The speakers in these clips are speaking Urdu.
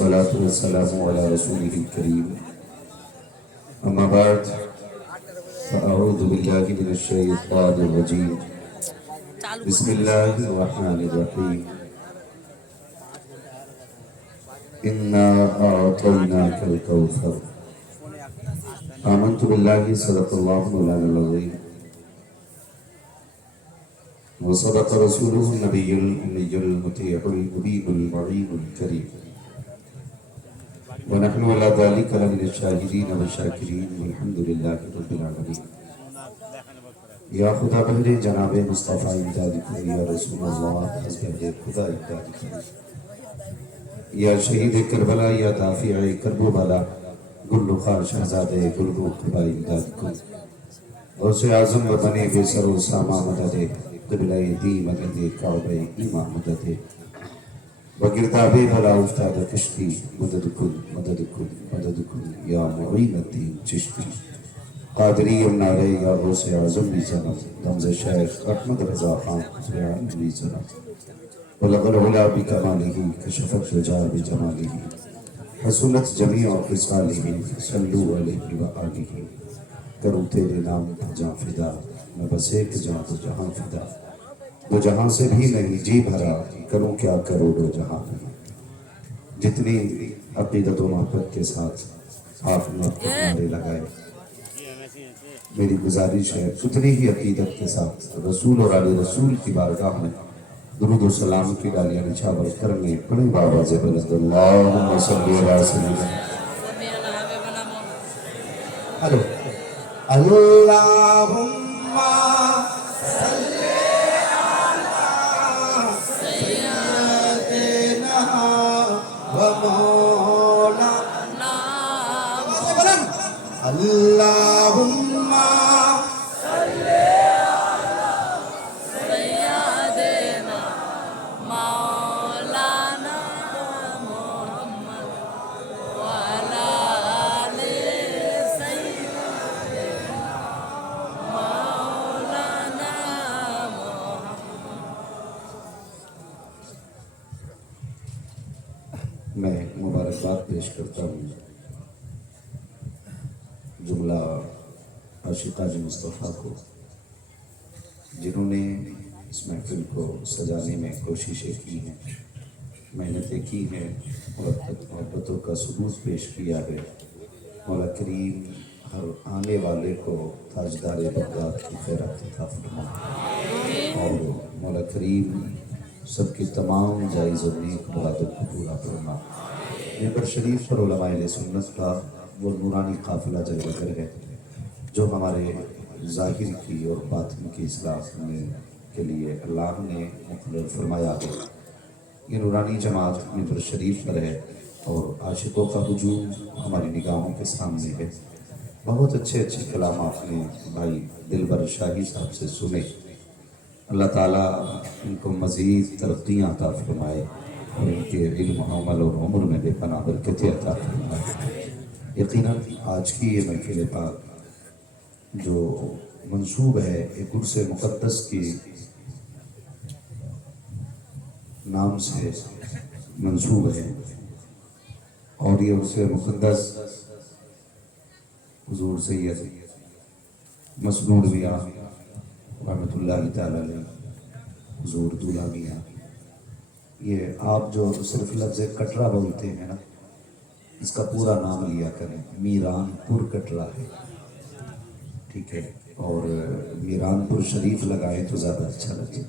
والصلاة والسلام على رسوله الكريم أما بعد فأعوذ بالله من الشيطان الرجيم بسم الله الرحمن الرحيم إنا أعطيناك الكوثر آمنت بالله صدق الله مولانا العظيم وصدق رسوله النبي الأمي المطيع المبين المعين الكريم ونحن على ذلك لمن الشاهدين والشاكرين والحمد لله رب العالمين یا خدا بہر جناب مصطفیٰ امداد کن یا رسول اللہ حضب خدا امداد کن یا شہید کربلا یا دافع کرب و بلا گل خار شہزاد گل و قبا امداد کن غوث اعظم وطن بے سر و ساما مدد قبلہ دی مدد کعبہ ایمان مدد وگرداب بھلا افتاد کشتی مدد کن مدد کن مدد کن یا معین الدین چشتی قادری امنارے یا غوث اعظم بھی جنب دمز شیخ احمد رضا خان سبحان بھی جنب بلغ العلا بکمالہ کشفت رجا بجمالہ حسنت جمیع خصالہ صلو علیہ وآلہ کرو تیرے نام پر جان فدا میں بس ایک جان تو جہاں فدا وہ جہاں سے بھی نہیں جی بھرا کروں کیا کروڑو جہاں نہیں جتنی عقیدت و محبت کے ساتھ آپ نے نعرے لگائے میری گزارش ہے اتنی ہی عقیدت کے ساتھ رسول اور آل رسول کی بارگاہ میں درود و سلام کی ڈالیاں نچھاور کرنے بڑے بابا زبرد اللہم صلی اللہ علیہ وسلم ہلو اللہم صلی علی سیدنا و مولانا اللہم میں مبارکباد پیش کرتا ہوں جملہ عاشقان مصطفیٰ کو جنہوں نے اس محفل کو سجانے میں کوششیں کی ہیں محنتیں کی ہیں محبتوں کا ثبوت پیش کیا ہے مولا کریم ہر آنے والے کو تاجدار بغداد کی خیرات عطا فرمائے اور مولا کریم سب کی تمام جائز و نیک مرادوں کو پورا فرما ممبر شریف پر علماء اہل سنت کا وہ نورانی قافلہ جلوہ گر ہے جو ہمارے ظاہر کی اور باطن کی اصلاح کرنے کے لیے اللہ نے مقرر فرمایا ہے یہ نورانی جماعت ممبر شریف پر ہے اور عاشقوں کا ہجوم ہماری نگاہوں کے سامنے ہے بہت اچھے اچھے کلام آپ نے بھائی دلبر شاہی صاحب سے سنے اللہ تعالیٰ ان کو مزید ترقیاں عطا فرمائے اور ان کے علم عمل اور عمر میں بے پناہ برکتیں عطا فرمائے یقیناً آج کی یہ محفل پاک جو منسوب ہے ایک عرس مقدس کی نام سے منسوب ہے اور یہ عرس مقدس حضور سید مسنون میاں رحمت اللہ تعالی علیہ حضور دولہ میاں یہ آپ جو صرف لفظ کٹرا بولتے ہیں نا اس کا پورا نام لیا کریں میران پور کٹرا ہے ٹھیک ہے اور میران پور شریف لگائیں تو زیادہ اچھا لگے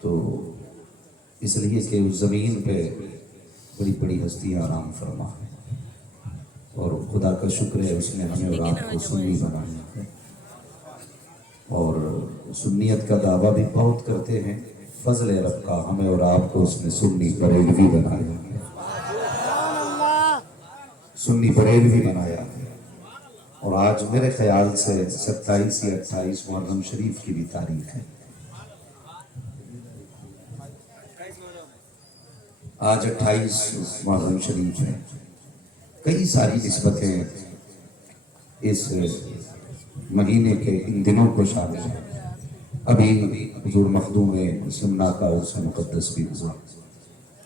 تو اس لیے کہ اس زمین پہ بڑی بڑی ہستیاں آرام فرما ہے اور خدا کا شکر ہے اس نے ہمیں اور آپ کو سنی بنایا ہے اور سنیت کا دعویٰ بھی بہت کرتے ہیں فضل رب کا ہمیں اور آپ کو اس نے سنی بریلوی بنایا ہے سنی بریلوی بنایا ہے اور آج میرے خیال سے 27 یا 28 محرم شریف کی بھی تاریخ ہے آج 28 محرم شریف ہے کئی ساری نسبتیں اس مہینے کے ان دنوں کو شامل ہیں ابھی حضور مخدوم سمنا کا عرس مقدس بھی گزرا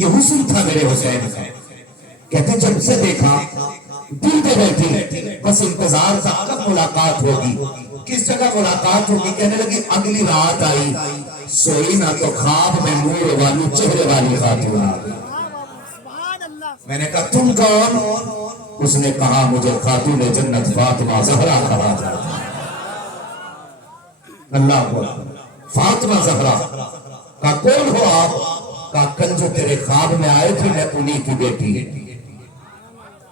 یہ حسن تھا میرے حسین کا. کہتے جب سے دیکھا دل پہ بیٹھی بس انتظار تھا کب ملاقات ہوگی, کس جگہ ملاقات ہوگی. کہنے لگی اگلی رات آئی, سوئی نہ تو خواب میں نور والی چہرے والی خاتون آ گئی. میں نے کہا تم کون؟ اس نے کہا مجھے خاتون جنت فاطمہ زہرا کہا جاتا ہے. اللہ اکبر. فاطمہ زہرا. کہا کون ہو آپ؟ کہا کل جو تیرے خواب میں آئے تھے میں انہی کی بیٹی.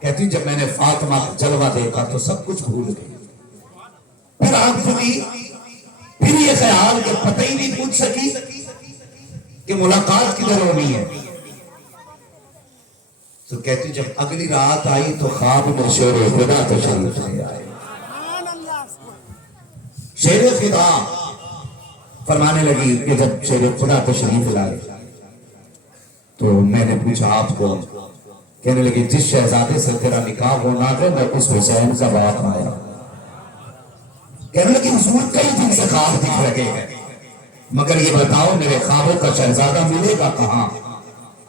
کہتی جب میں نے فاطمہ کا جلوہ دیکھا تو سب کچھ بھول گئی. پھر آنکھ کھلی, پھر یہ خیال کہ پتہ ہی نہیں پوچھ سکی کہ ملاقات کدھر ہونی ہے. تو کہتی جب اگلی رات آئی تو خواب میں شیر خدا تشریف لے آئے. شیر خدا فرمانے لگی کہ جب شیر خدا تشریف لائے تو میں نے پوچھا آپ کو؟ کہنے لگی جس شہزادے سے تیرا نکاح ہونا ہے میں اس حسین کا باپ آیا. کہنے لگی حضور کئی دن سے خواب دکھ رہے ہیں مگر یہ بتاؤ میرے خوابوں کا شہزادہ ملے گا کہاں؟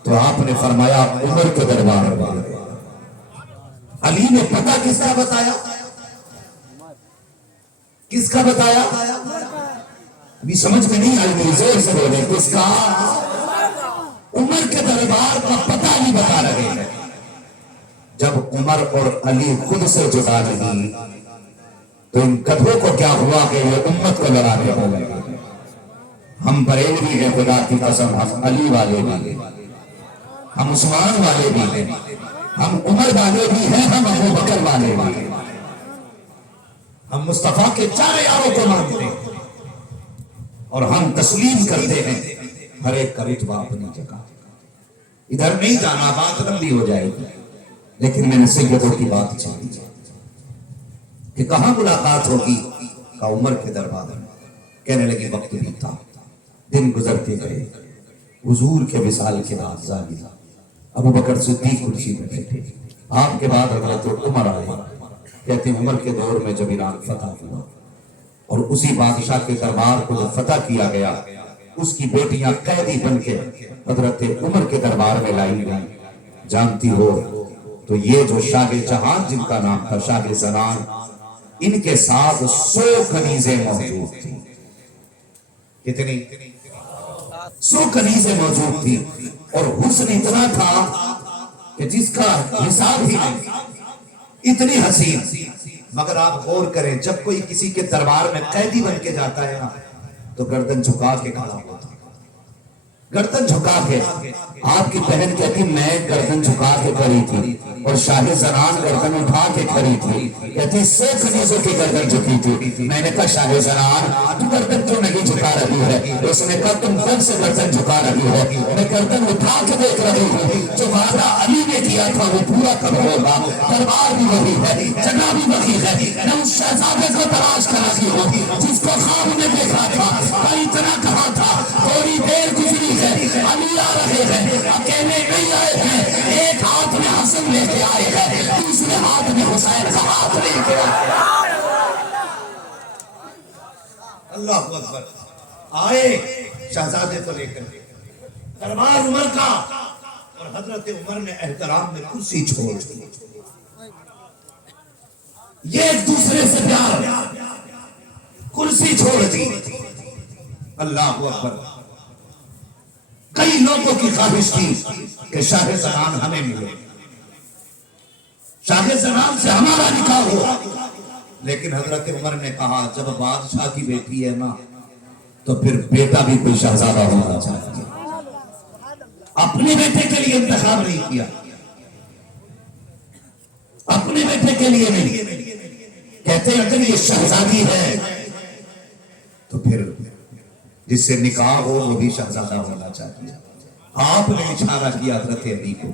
تو آپ نے فرمایا عمر کے دربار میں. علی نے پتہ کس کا بتایا؟ کس کا بتایا؟ ابھی سمجھ میں نہیں آئی, میری زور سے بولے. کس کا؟ عمر کے دربار کا پتہ نہیں بتا رہے ہیں. جب عمر اور علی خود سے جدا نہیں تو ان گدھوں کو کیا ہوا کہ یہ امت کو لڑانے ہو گئے. ہم بریلوی ہیں خدا کی قسم, ہم علی والے بھی ہیں, ہم عثمان والے بھی ہیں, ہم عمر والے بھی ہیں, ہم ابو بکر والے بھی ہیں, ہم مصطفیٰ کے چارے یاروں کو مانتے ہیں اور ہم تسلیم کرتے ہیں ہر ایک کا رتبہ اپنی جگہ. ادھر نہیں جانا, بات لمبی ہو جائے گی, لیکن میں نے سیدوں کی بات چاہی کہ کہاں ملاقات ہوگی. کہا عمر کے دربار میں. کہنے لگی وقت بیتا, دن گزرتے گئے, حضور کے وصال کے بعد ظاہر ابو بکر صدیق کرسی میں بیٹھے, آپ کے بعد حضرت عمر آئے. کہتے ہیں عمر کے دور میں جب ایران فتح ہوا اور اسی بادشاہ کے دربار کو جب فتح کیا گیا اس کی بیٹیاں قیدی بن کے حضرت عمر کے دربار میں لائی گئی. جانتی ہو تو یہ جو شاہ جہان جن کا نام تھا شاہ زنان, ان کے ساتھ 100 کنیزیں موجود تھی. کتنی؟ 100 کنیزیں موجود تھی اور حسن اتنا تھا کہ جس کا حساب ہی نہیں, اتنی حسین. مگر آپ غور کریں جب کوئی کسی کے دربار میں قیدی بن کے جاتا ہے نا تو گردن جھکا کے کھڑا ہوتا ہے, گردن جھکا کے. آپ کی بہن کہتی میں گردن جھکا کے کھڑی تھی اور شاہ زنان گردن اٹھا کے کھڑی تھی. کہتی 100 کنیزوں کی گردن جھکی تھی. میں نے کہا شاہ زنان تو گردن کیوں نہیں جھکا رہی ہے؟ اس نے کہا تم کب سے گردن جھکا رہی ہو؟ میں گردن اٹھا کے دیکھ رہی ہوں, جو وعدہ علی نے کیا تھا وہ پورا کب ہوگا. دربار بھی وہی ہے, جگہ بھی وہی ہے, میں اس شہزادے کو تلاش کر رہی ہوں جس کو خواب میں دیکھا تھا. اتنا کہا تھا تھوڑی دیر گزری ہے, علی آ رہے ہیں, اکیلے نہیں آئے ہیں, ایک ہاتھ میں حسن لے کے آئے ہیں, دوسرے ہاتھ میں حسین کا ہاتھ لے کے آئے. اللہ اکبر. آئے شہزادے کو لے کر دربار عمر کا اور حضرت عمر نے احترام میں کرسی چھوڑ دی. یہ ایک دوسرے سے پیار, کرسی چھوڑ دی. اللہ اکبر. کئی لوگوں کی خواہش تھی کہ شاہ زنان ہمیں ملے, شاہ زنان سے ہمارا نکاح ہو, لیکن حضرت عمر نے کہا جب بادشاہ کی بیٹی ہے نا تو پھر بیٹا بھی کوئی شہزادہ ہونا چاہیے. اپنے بیٹے کے لیے انتخاب نہیں کیا, اپنے بیٹے کے لیے نہیں. کہتے ہیں اگر یہ شہزادی ہے تو پھر جس سے نکاح ہو وہ بھی شہزادہ ہونا چاہیے. آپ نے اشارہ کیا حضرت علی کو,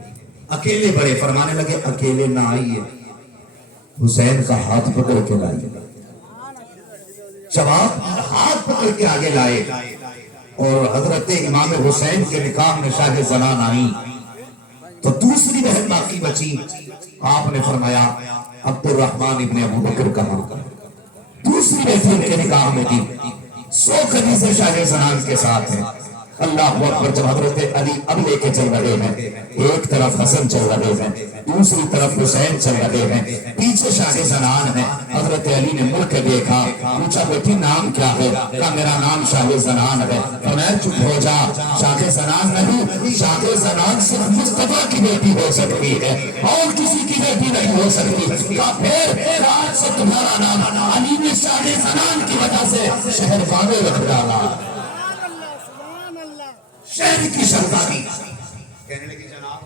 اکیلے بڑے, فرمانے لگے اکیلے نہ آئیے, حسین کا ہاتھ پکڑ کے لائیے. جب آپ ہاتھ پکڑ کے آگے لائے اور حضرت امام حسین کے نکاح میں شاہ زنان آئی تو دوسری بہن باقی بچی. آپ نے فرمایا عبد الرحمن ابن ابو بکر کا نام کر. دوسری بیٹی ان کے نکاح میں تھی. 100 کنیزیں شاہ زنان کے ساتھ ہیں. اللہ اکبر. جب حضرت علی اب لے کے چل رہے ہیں، ایک طرف حسن چل رہے ہیں، دوسری طرف حسین چل رہے ہیں، پیچھے شاہ زنان ہے. حضرت علی نے مڑ کے دیکھا، پوچھا بیٹی نام کیا ہے؟ کہا میرا نام شاہ زنان ہے. فرمایا چپ ہو جا، شاہ زنان نہیں، شاہ زنان صرف مصطفیٰ کی بیٹی ہو سکتی ہے، اور کسی کی بیٹی نہیں ہو سکتی. کہا پھر آج سے تمہارا نام علی نے شاہ زنان کی وجہ سے شہر بانو رکھ ڈالا. شہر کی شہزادی کہنے لگی جناب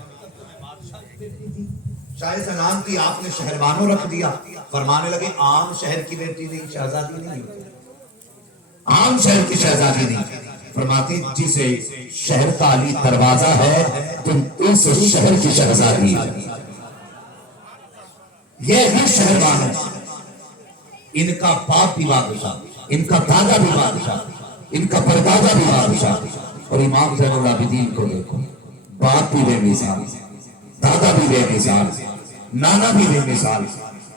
شاہ زنان کی آپ نے شہر بانو رکھ دیا. فرمانے لگے عام شہر کی بیٹی نہیں، شہزادی نہیں، عام شہر کی شہزادی نہیں. فرماتی جسے شہر کا علی دروازہ ہے تم اس شہر کی شہزادی ہے. یہ ہے شہر بانو. ان کا باپ بھی بادشاہ، ان کا دادا بھی بادشاہ، ان کا پردادا بھی بادشاہ. اور امام زین العابدین کو دیکھو، باپ بھی بے مثال، دادا بھی بے مثال، نانا بھی بے مثال،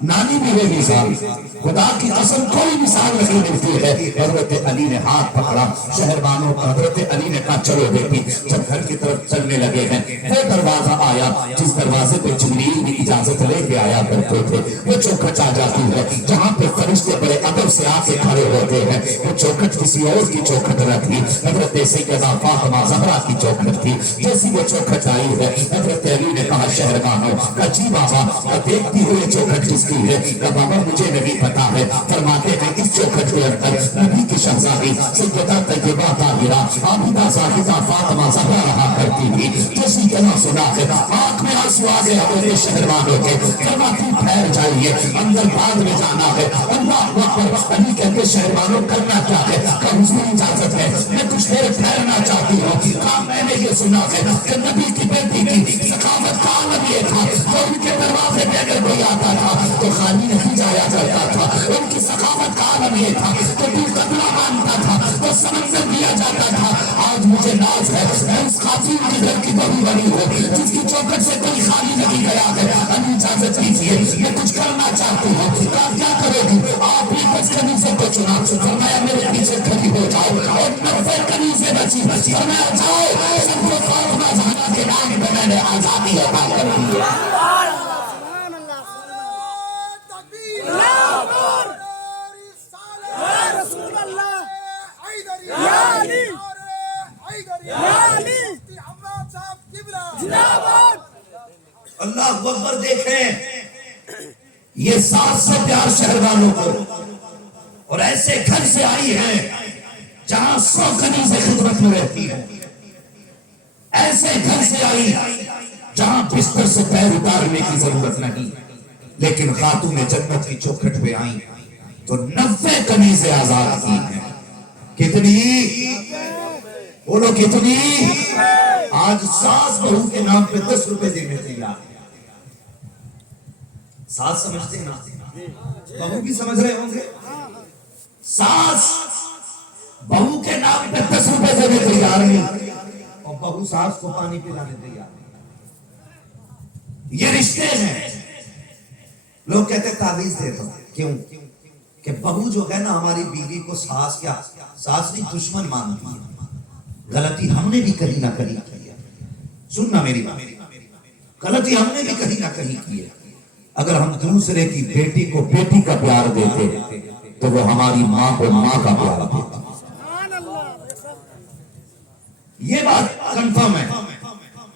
نانی بھی بے مثال. خدا کی قسم کوئی مثال نہیں ملتی ہے. حضرت علی نے ہاتھ پکڑا شہر بانو کا. حضرت علی نے کہا چلو بیٹی. جب گھر کی طرف چلنے لگے ہیں، وہ دروازہ آیا جس دروازے پہ جبریل بھی اجازت لے کے آیا کرتے تھے. وہ چوکھٹ آ جاتی ہے جہاں پہ فرشتے بڑے ادب سے آ کے کھڑے ہوتے ہیں. وہ چوکھٹ کسی اور کی چوکھٹ نہ تھی، حضرت سیدہ فاطمہ زہرا کی چوکھٹ تھی. جیسی وہ چوکھٹ آئی ہے، حضرت علی نے کہا شہر بانو. کہا جی بابا. دیکھتی ہوئے چوکھٹ کس کی ہے؟ کہا بابا مجھے نہیں پتا ہے. فرماتے ہیں اس چوکھٹ کے اندر نبی کی شہزادی سیدہ طیبہ طاہرہ عابدہ زاہدہ فاطمہ زہرا رہا کرتی تھی. جیسی کلمہ سنا ہے آنکھ میں آنسو آ گئے حضرت شہر بانو کے. فرماتی ٹھہر جائیے، اندر بعد میں جانا ہے. اللہ اکبر. علی کہتے شہر بانو کرنا کیا ہے؟ کہ حضور اجازت ہے میں کچھ دیر ٹھہرنا چاہتی ہوں. کہا میں نے یہ سنا ہے کہ نبی کی بیٹی کی ثقافت کا عالم یہ تھا کہ ان کے دروازے پہ اگر کوئی آتا تھا تو خالی نہیں جایا کرتا تھا. ان کی ثقافت کا عالم یہ تھا کہ تو قدرہ مانتا تھا تو سمنظر دیا جاتا تھا. آج مجھے ناز ہے میں اس خاتون کی گھر کی بہو بنی ہوں جس کی چوکھٹ سے کوئی خالی نہیں گیا ہے. علی اجازت دیجیے میں کچھ کرنا چاہتی ہوں. کہا کیا کرے گی؟ آپ ہی بس کنیزوں کو چنا. فرمایا میرے پیچھے کھڑی ہو جاؤ اور 90 کنیزیں بچی. فرمایا جاؤ سب کو فاطمہ زہرا کے نام پہ میں نے آزادی عطا کر دی ہے. اللہ اکبر. دیکھیں یہ 700 پیار شہر والوں کو، اور ایسے گھر سے آئی ہے جہاں 100 کنیزیں خدمت میں رہتی ہیں. ایسے گھر سے آئی جہاں بستر سے پیر اتارنے کی ضرورت نہیں. لیکن خاتون جنت کی چوکھٹ پہ آئی تو 90 کنیزیں آزاد کی ہیں. کتنی؟ بولو کتنی؟ آج ساس بہو کے نام پہ 10 روپے دینے تیار. ساس سمجھتے ہیں نا، بہو بھی سمجھ رہے ہوں گے. ساس بہو کے نام پہ 10 روپے دینے تیار نہیں، اور بہو ساس کو پانی پلانے تیار نہیں. یہ رشتے ہیں. لوگ کہتے تعویذ دے دو. کیوں؟ کہ بہو جو ہے نا ہماری بیوی کو ساس کیا، ساس نہیں دشمن مانتی ہے. غلطی ہم نے بھی کہیں نہ کہیں کی ہے. سننا میری بات، غلطی ہم نے بھی کہیں نہ کہیں کی ہے. اگر ہم دوسرے کی بیٹی کو بیٹی کا پیار دیتے تو وہ ہماری ماں کو ماں کا پیار دیتی. یہ بات کنفرم ہے.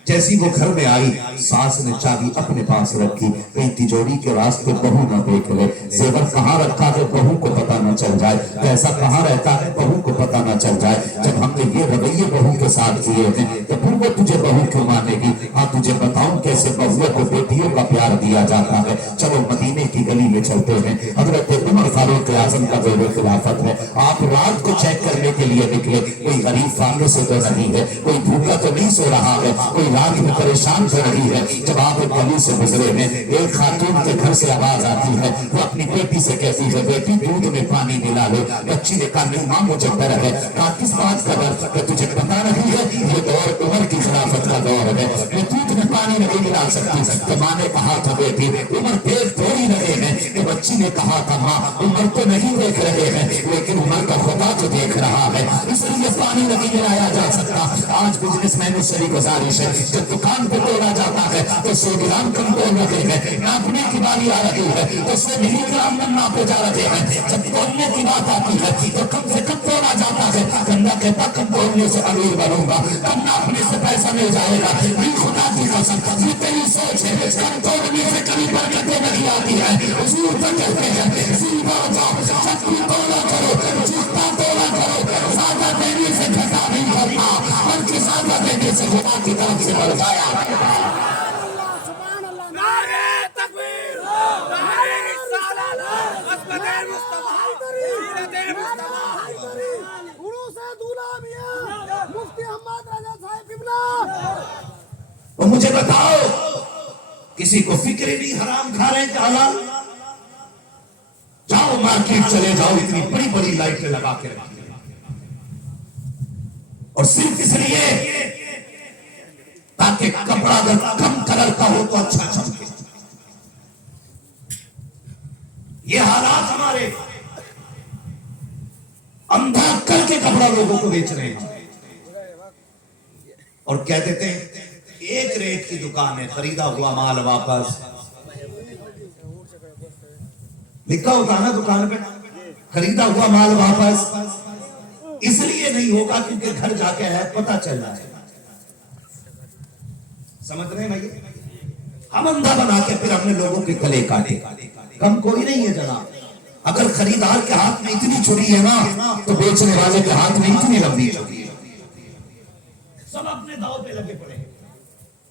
جیسی وہ گھر میں آئی ساس نے چابی اپنے پاس رکھی. کہیں تجوری کے راستے بہو نہ دیکھ لے. زیور کہاں رکھا ہے بہو کو پتہ نہ چل جائے. پیسہ کہاں رہتا ہے بہو کو پتہ نہ چل جائے. جب ہم نے یہ رویے بہو کے ساتھ کیے ہیں تو پھر وہ تجھے بہو کیوں مانے گی؟ ہاں تجھے بتاؤں کیسے بہوؤں کو بیٹیوں کا پیار دیا جاتا ہے. چلو مدینے کی گلی میں چلتے ہیں. حضرت عمر فاروق اعظم کا دور خلافت ہے. آپ رات کو چیک کرنے کے لیے نکلے. کوئی غریب فاقے سے تو نہیں ہے، کوئی بھوکا تو نہیں سو رہا ہے، کوئی رات میں پریشان کر رہی ہے. جب آپ ایک گلی سے گزرے ہیں, ایک خاتون کے گھر سے آواز آتی ہے, وہ اپنی بیٹی سے کہتی ہے بیٹی دودھ میں پانی ملا لو. بچی نے کہا نہیں ماں مجھے ڈر ہے. کہا کس بات کا ڈر؟ کہ تجھے پتا نہیں ہے یہ دور عمر کی خلافت کا دور ہے, میں دودھ میں پانی نہیں ملا سکتی. تو ماں نے کہا تھا بیٹی عمر دیکھ تھوڑی رہے ہیں. کہ بچی نے کہا تھا ماں عمر تو نہیں دیکھ رہے ہیں لیکن عمر کا خدا تو دیکھ رہا ہے, اس لیے پانی نہیں ملایا جا سکتا. آج بزنس مینوں سے بھی گزارش ہے, جب دکان پہ تولا جاتا ہے تو 100 گرام کم تول رہے ہیں, ناپنے کی باری آ رہی ہے تو 100 ملی گرام میں ناپے جا رہے ہیں. جب تولنے کی بات آتی ہے تو کم سے کم تولا جاتا ہے. اللہ کہتا کم تولنے سے امیر بنوں گا, کم ناپنے سے پیسہ مل جائے گا. یہ خدا کی قسم یہ تیری سوچ ہے, کم تولنے سے کبھی برکتیں نہیں آتی ہے. حضور تو کہتے ہیں سیدھا جاؤ, چٹنی تولا کرو, جوتا تولا کرو, زیادہ دینے سے گھٹا نہیں کرنا بلکہ زیادہ دینے سے خدا کی طرف سے بڑھایا. نعرہ تکبیر، نعرہ رسالت، عصمت مصطفیٰ، سیرت مصطفیٰ. عروس دولہ میاں مفتی احمد رضا صاحب قبلہ. اور مجھے بتاؤ کسی کو فکر ہی نہیں حرام کھا رہے ہیں کہ حلال؟ جاؤ مارکیٹ چلے جاؤ, اتنی بڑی بڑی لائٹیں لگا کے رکھی ہیں, اور صرف اس لیے تاکہ کپڑا اگر کم کلر کا ہو تو اچھا چمکے. یہ حالات ہمارے اندھا کر کے کپڑا لوگوں کو بیچ رہے ہیں, اور کہہ دیتے ہیں ایک ریٹ کی دکان ہے, خریدا ہوا مال واپس. لکھا ہوتا نا دکان پہ خریدا ہوا مال واپس. اس لیے نہیں ہوگا کیونکہ گھر جا کے ہے پتہ چل رہا ہے. سمجھ رہے ہیں بھائی, ہم اندھا بنا کے پھر ہم نے لوگوں کے گلے کاٹے. کم کوئی نہیں ہے جناب. اگر خریدار کے ہاتھ میں اتنی چھری ہے نا تو بیچنے والے کے ہاتھ میں اتنی لمبی چھری ہے. سب اپنے داؤ پہ لگے پڑے.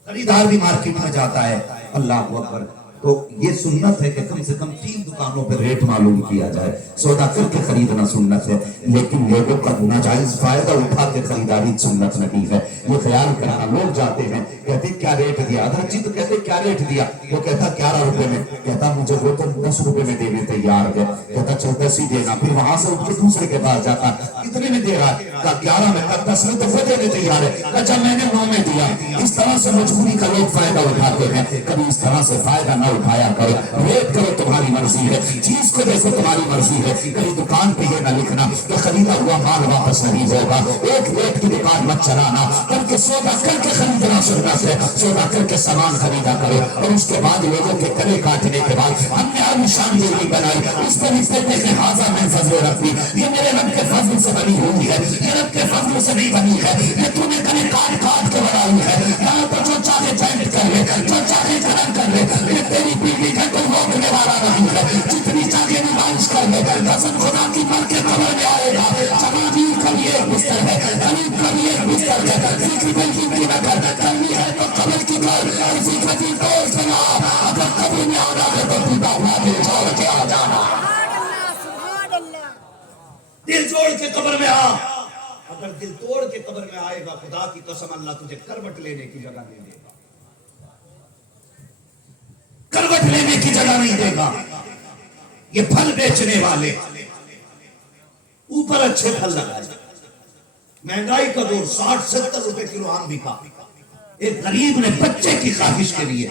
خریدار بھی مارکیٹ میں جاتا ہے, اللہ اکبر, تو یہ سنت ہے کہ کم سے کم 3 دکانوں پہ ریٹ معلوم کیا جائے. سودا کر کے خریدنا سنت ہے, لیکن لوگوں کا ناجائز فائدہ اٹھا کے خریداری سنت نہیں ہے. یہ خیال کرنا, لوگ جاتے ہیں کہتے کیا ریٹ دیا, ادھر چیز کہتے کیا ریٹ دیا, وہ کہتا 11 روپے میں, کہتا مجھے وہ تو 10 روپے میں دینے تیار ہے, کہتا چل 10 ہی دینا. پھر وہاں سے اٹھ کے دوسرے کے پاس جاتا, کتنے میں دے رہا ہے, کہا 11 میں, کہا 10 میں, تو وہ دینے تیار ہے, اچھا میں نے 9 میں دیا. اس طرح سے مجبوری کا لوگ فائدہ اٹھاتے ہیں. کبھی اس طرح سے فائدہ نہ اٹھایا کرو. ریٹ کرو تمہاری مرضی ہے, چیز کو دیکھو تمہاری مرضی ہے. کبھی دکان پہ یہ نہ لکھنا کہ خریدا ہوا مال واپس نہیں ہوگا. ایک ریٹ کی دکان مت چلانا, بلکہ سودا کر کے خریدنا سنت ہے. سودا کر کے سامان خریدا کرو, اور اس کے بعد لوگوں کے گلے کاٹنے کے بعد ہم نے ہر نشان دیوی بنائی, اس پر لکھتے تھے کہ حاضر میں فضل رکھتی, یہ میرے رب کے فضل سے بنی ہوئی ہے, یہ رب کے فضل سے نہیں بنی ہے, یہ تو نے گلے کاٹ کاٹ کے بنائی ہے. یہاں پر جو چاہے پینٹ کر لے, جو چاہے کلر کر لے, یہ تیری بیوی کا کوئی روکنے والا نہیں ہے. جتنی چاہے نمائش کر لے, قسم خدا کی مر کے قبر میں آئے گا. جوانی کا بھی ایک بستر ہے, غریب کا بھی ایک بستر ہے. ذکر بلکی کی نگر کرنی ہے تو قبر کی کر, ذکر کی دوست بنا. اگر قبر میں آنا ہے تو پیدا ہوا دل جوڑ کے آ جانا, دل جوڑ کے قبر میں آ. اگر دل توڑ کے قبر میں آئے گا, خدا کی قسم اللہ تجھے کروٹ لینے کی جگہ نہیں دے گا, کروٹ لینے کی جگہ نہیں دے گا. یہ پھل بیچنے والے اوپر اچھے پھل لگائے, مہنگائی کا دور, 60-70 روپے کلو آم بکا. ایک غریب نے بچے کی خواہش کے لیے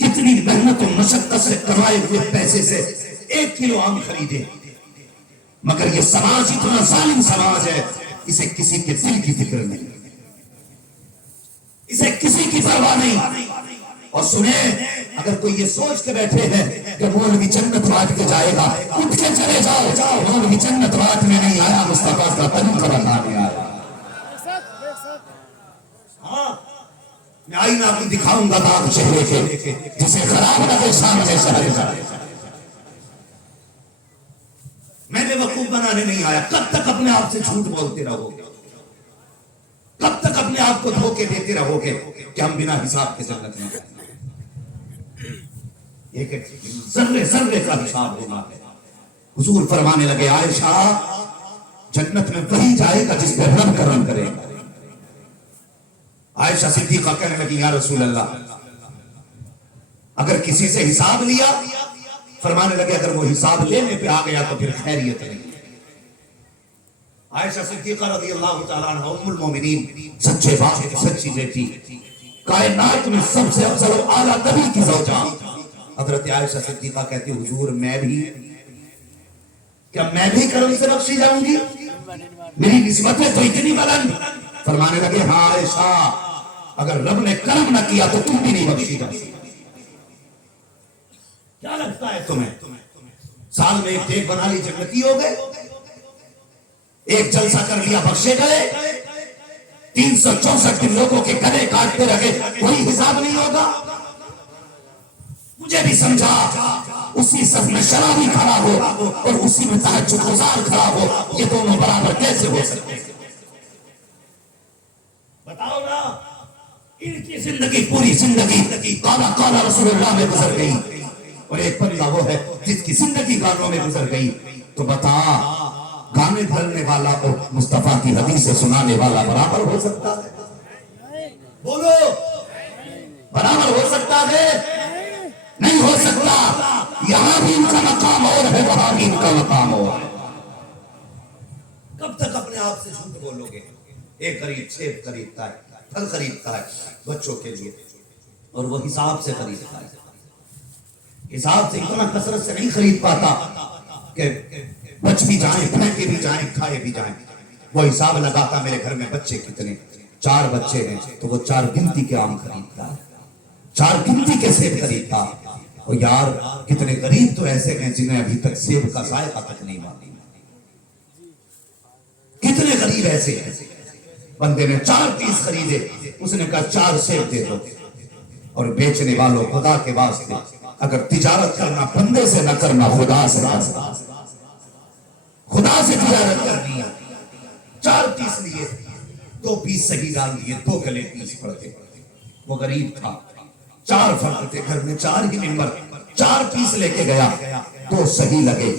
کتنی محنت و مشقت سے کمائے ہوئے پیسے سے 1 کلو آم خریدے. مگر یہ سماج اتنا ظالم سماج ہے, اسے کسی کے دل کی فکر نہیں, اسے کسی کی پرواہ نہیں. اور سنیں, اگر کوئی یہ سوچ کے بیٹھے ہیں کہ مولوی جنت بانٹ کے جائے گا, اٹھ کے چلے جاؤ. مولوی جنت بانٹنے نہیں آیا, مصطفیٰ کا طریقہ بتانے آیا. ہاں, میں آئینہ بھی دکھاؤں گا داغ چہرے کے, جسے خراب نہ دے سامنے سے جائے. میں بے وقوف بنانے نہیں آیا. کب تک اپنے آپ سے جھوٹ بولتے رہو گے, کب تک اپنے آپ کو دھوکے دیتے رہو گے کہ ہم بنا حساب کے جنت میں جائیں. ایک ذرے ذرے کا حساب ہونا ہے. حضور فرمانے لگے عائشہ جنت میں وہی جائے گا جس پہ رب کرم کرے گا. عائشہ صدیقہ کہنے لگی یا رسول اللہ اگر کسی سے حساب لیا، فرمانے لگے اگر وہ حساب لینے پہ آ گیا تو پھر خیریت نہیں۔ عائشہ صدیقہ رضی اللہ تعالیٰ عنہ ام المومنین، سچے باپ سچی بیٹی، کائنات میں سب سے افضل و اعلیٰ نبی کی زوجہ حضرت عائشہ صدیقہ کہتی حضور کیا میں بھی کرم سے بخشی جاؤں گی؟ میری نسبتیں تو اتنی بلند۔ فرمانے لگے ہاں عائشہ اگر رب نے کرم نہ کیا تو تم بھی نہیں بخشی جا سکتی۔ کیا لگتا ہے تمہیں سال میں ایک ٹیک بنا لی جنتی ہو گئے، ایک جلسہ کر لیا بخشے گئے، 364 دن لوگوں کے گلے کاٹتے رہے کوئی حساب نہیں ہوگا؟ مجھے بھی سمجھا اسی صف میں شرابی کھڑا ہو اور اسی میں تہجد گزار کھڑا ہو، یہ دونوں برابر کیسے ہو سکتے ہیں؟ بتاؤ نا، ان کی زندگی پوری زندگی قالا قالا رسول اللہ میں گزر گئی اور ایک بندہ وہ ہے جس کی زندگی گانوں میں گزر گئی۔ تو بتا گانے بھرنے والا اور مصطفیٰ کی حدیثیں سنانے والا برابر ہو سکتا ہے؟ بولو، برابر ہو سکتا ہے؟ نہیں ہو سکتا۔ یہاں بھی ان کا مقام اور ہے، وہاں بھی ان کا مقام اور ہے۔ کب تک اپنے آپ سے جھوٹ بولو گے؟ ایک غریب سیب خریدتا ہے، پھل خریدتا ہے بچوں کے لیے، اور وہ حساب سے خریدتا ہے، حساب سے اتنا کثرت سے نہیں خرید پاتا کہ بچ بھی جائیں، پھینکے بھی جائیں، کھائے بھی جائیں۔ وہ حساب لگاتا میرے گھر میں بچے کتنے، 4 بچے ہیں تو وہ 4 گنتی کے آم خریدتا ہے، 4 گنتی کے سیب خریدتا۔ اور یار کتنے غریب تو ایسے ہیں جنہیں ابھی تک سیب کا ذائقہ تک نہیں معلوم۔ کتنے غریب ایسے ہیں، بندے نے 4 پیس خریدے، اس نے کہا 4 سیب دے دو، اور بیچنے والوں خدا کے واسطے اگر تجارت کرنا بندے سے نہ کرنا خدا سے کرنا، خدا سے تجارت کرنی ہے۔ 4 پیس لیے، 2 پیس صحیح ڈال دیے، 2 گلے پیس پڑتے۔ وہ غریب تھا، 4 فرد تھے گھر میں، 4 ہی ممبر، 4 پیس لے کے گیا، 2 صحیح لگے،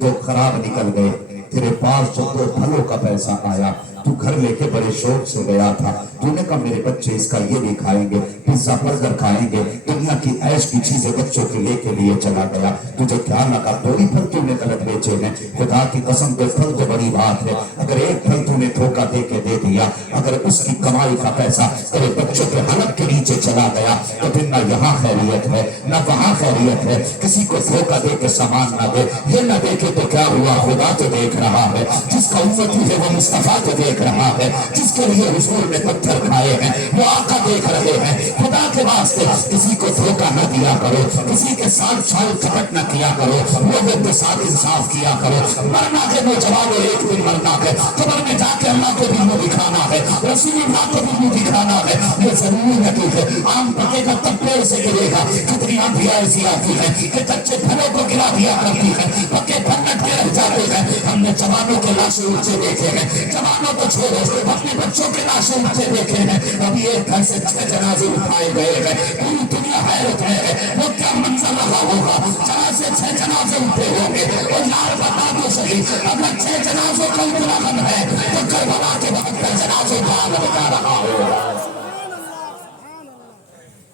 2 خراب نکل گئے۔ تیرے پاس جو 2 پھلوں کا پیسہ آیا تو گھر لے کے بڑے شوق سے گیا تھا، تو نے کہا میرے بچے اس کا یہ بھی کھائیں گے، پیزا برگر کھائیں گے، دنیا کی عیش کی چیزیں بچوں کے لے کے لیے چلا گیا۔ تجھے کیا لگا 2 ہی پھل تو نے غلط بیچے ہیں؟ خدا کی قسم پہ پھل تو بڑی بات ہے، اگر ایک پھل تو نے دھوکہ دے کے دے دیا، اگر اس کی کمائی کا پیسہ تیرے بچوں کے حلق کے نیچے چلا گیا تو پھر نہ یہاں خیریت ہے نہ وہاں خیریت ہے۔ کسی کو دھوکہ دے کے سامان نہ دے، یہ نہ دیکھے تو کیا ہوا، خدا تو دیکھ رہا ہے، جس کا امتی ہے وہ مصطفیٰ کو دیکھ رہا ہے، جس کے لیے حضور نے پتھر کھائے ہیں وہ آقا دیکھ رہے ہیں۔ خدا کے واسطے کسی کو دھوکہ نہ دیا کرو، کسی کے ساتھ چھال کپٹ نہ کیا کرو، لوگوں کے ساتھ انصاف کیا کرو۔ مرنا کے نوجوانوں ایک دن مرنا ہے، قبر میں جا کے اللہ کو بھی منہ دکھانا ہے، رسول اللہ کو بھی منہ دکھانا ہے، یہ ضروری نہیں ہے۔ آم پکے گا تب پیڑ سے گرے گا، کتنی آندھیاں ایسی آتی ہیں کہ کچے پھلوں کو گرا دیا کرتی ہیں، پکے پھل لٹ کے رہ جاتے ہیں۔ ہم نے جوانوں کے لاشیں اٹھے دیکھے ہیں، جوانوں کو چھوڑو اپنے بچوں کے لاشیں اٹھے دیکھے ہیں، ابھی ایک گھر سے 6 جنازے اٹھائے گئے ہیں، پوری دنیا حیرت ہے وہ کیا منظر رہا ہوگا جہاں سے 6 جنازے اٹھے ہوں گے۔ اور یار بتا دو صحیح، اگر 6 جنازوں کا اتنا غم ہے تو کربلا کے وقت کا جنازوں کا عالم بتا رہا ہوگا۔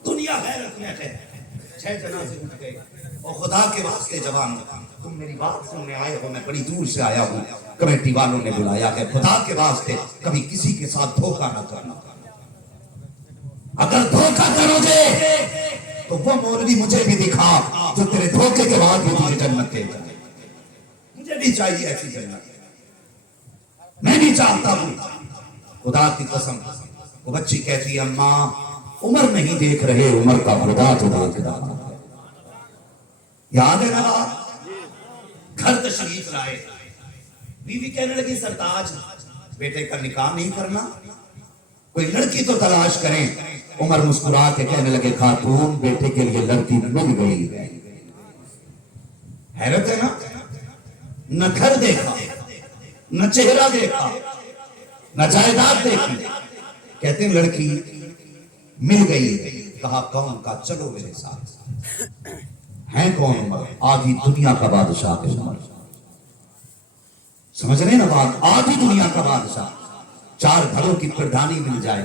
دنیا حیرت میں ہے، 6 جنازے اٹھ گئے۔ اور خدا کے واسطے جوان تم میری بات سننے آئے ہو، میں بڑی دور سے آیا ہوں، کمیٹی والوں نے بلایا ہے، خدا کے واسطے کبھی کسی کے ساتھ دھوکہ نہ کرنا۔ اگر دھوکہ کرو گے تو وہ مولوی مجھے بھی دکھا جو تیرے دھوکے کے بعد بھی تجھے جنت دے گا۔ مجھے بھی چاہیے ایسی جنت، میں بھی چاہتا ہوں۔ خدا کی قسم وہ بچی کہتی ہے اماں عمر نہیں دیکھ رہے، عمر کا خدا تو دیکھ رہا ہے۔ یاد ہے نا گھر تشریف لائے، بیوی کہنے لگی سرتاج بیٹے کا نکاح نہیں کرنا، کوئی لڑکی تو تلاش کریں۔ عمر مسکرا کے کہنے لگے خاتون بیٹے کے لیے لڑکی مل گئی ہے۔ حیرت ہے نا، نہ گھر دیکھا، نہ چہرہ دیکھا، نہ جائیداد دیکھی، کہتے ہیں لڑکی مل گئی ہے۔ کہا کون؟ کا چلو میرے ساتھ۔ ہیں کون؟ عمر، آدھی دنیا کا بادشاہ ہے عمر، سمجھ رہے نا بات، آدھی دنیا کا بادشاہ، 4 گھروں کی پردھانی مل جائے،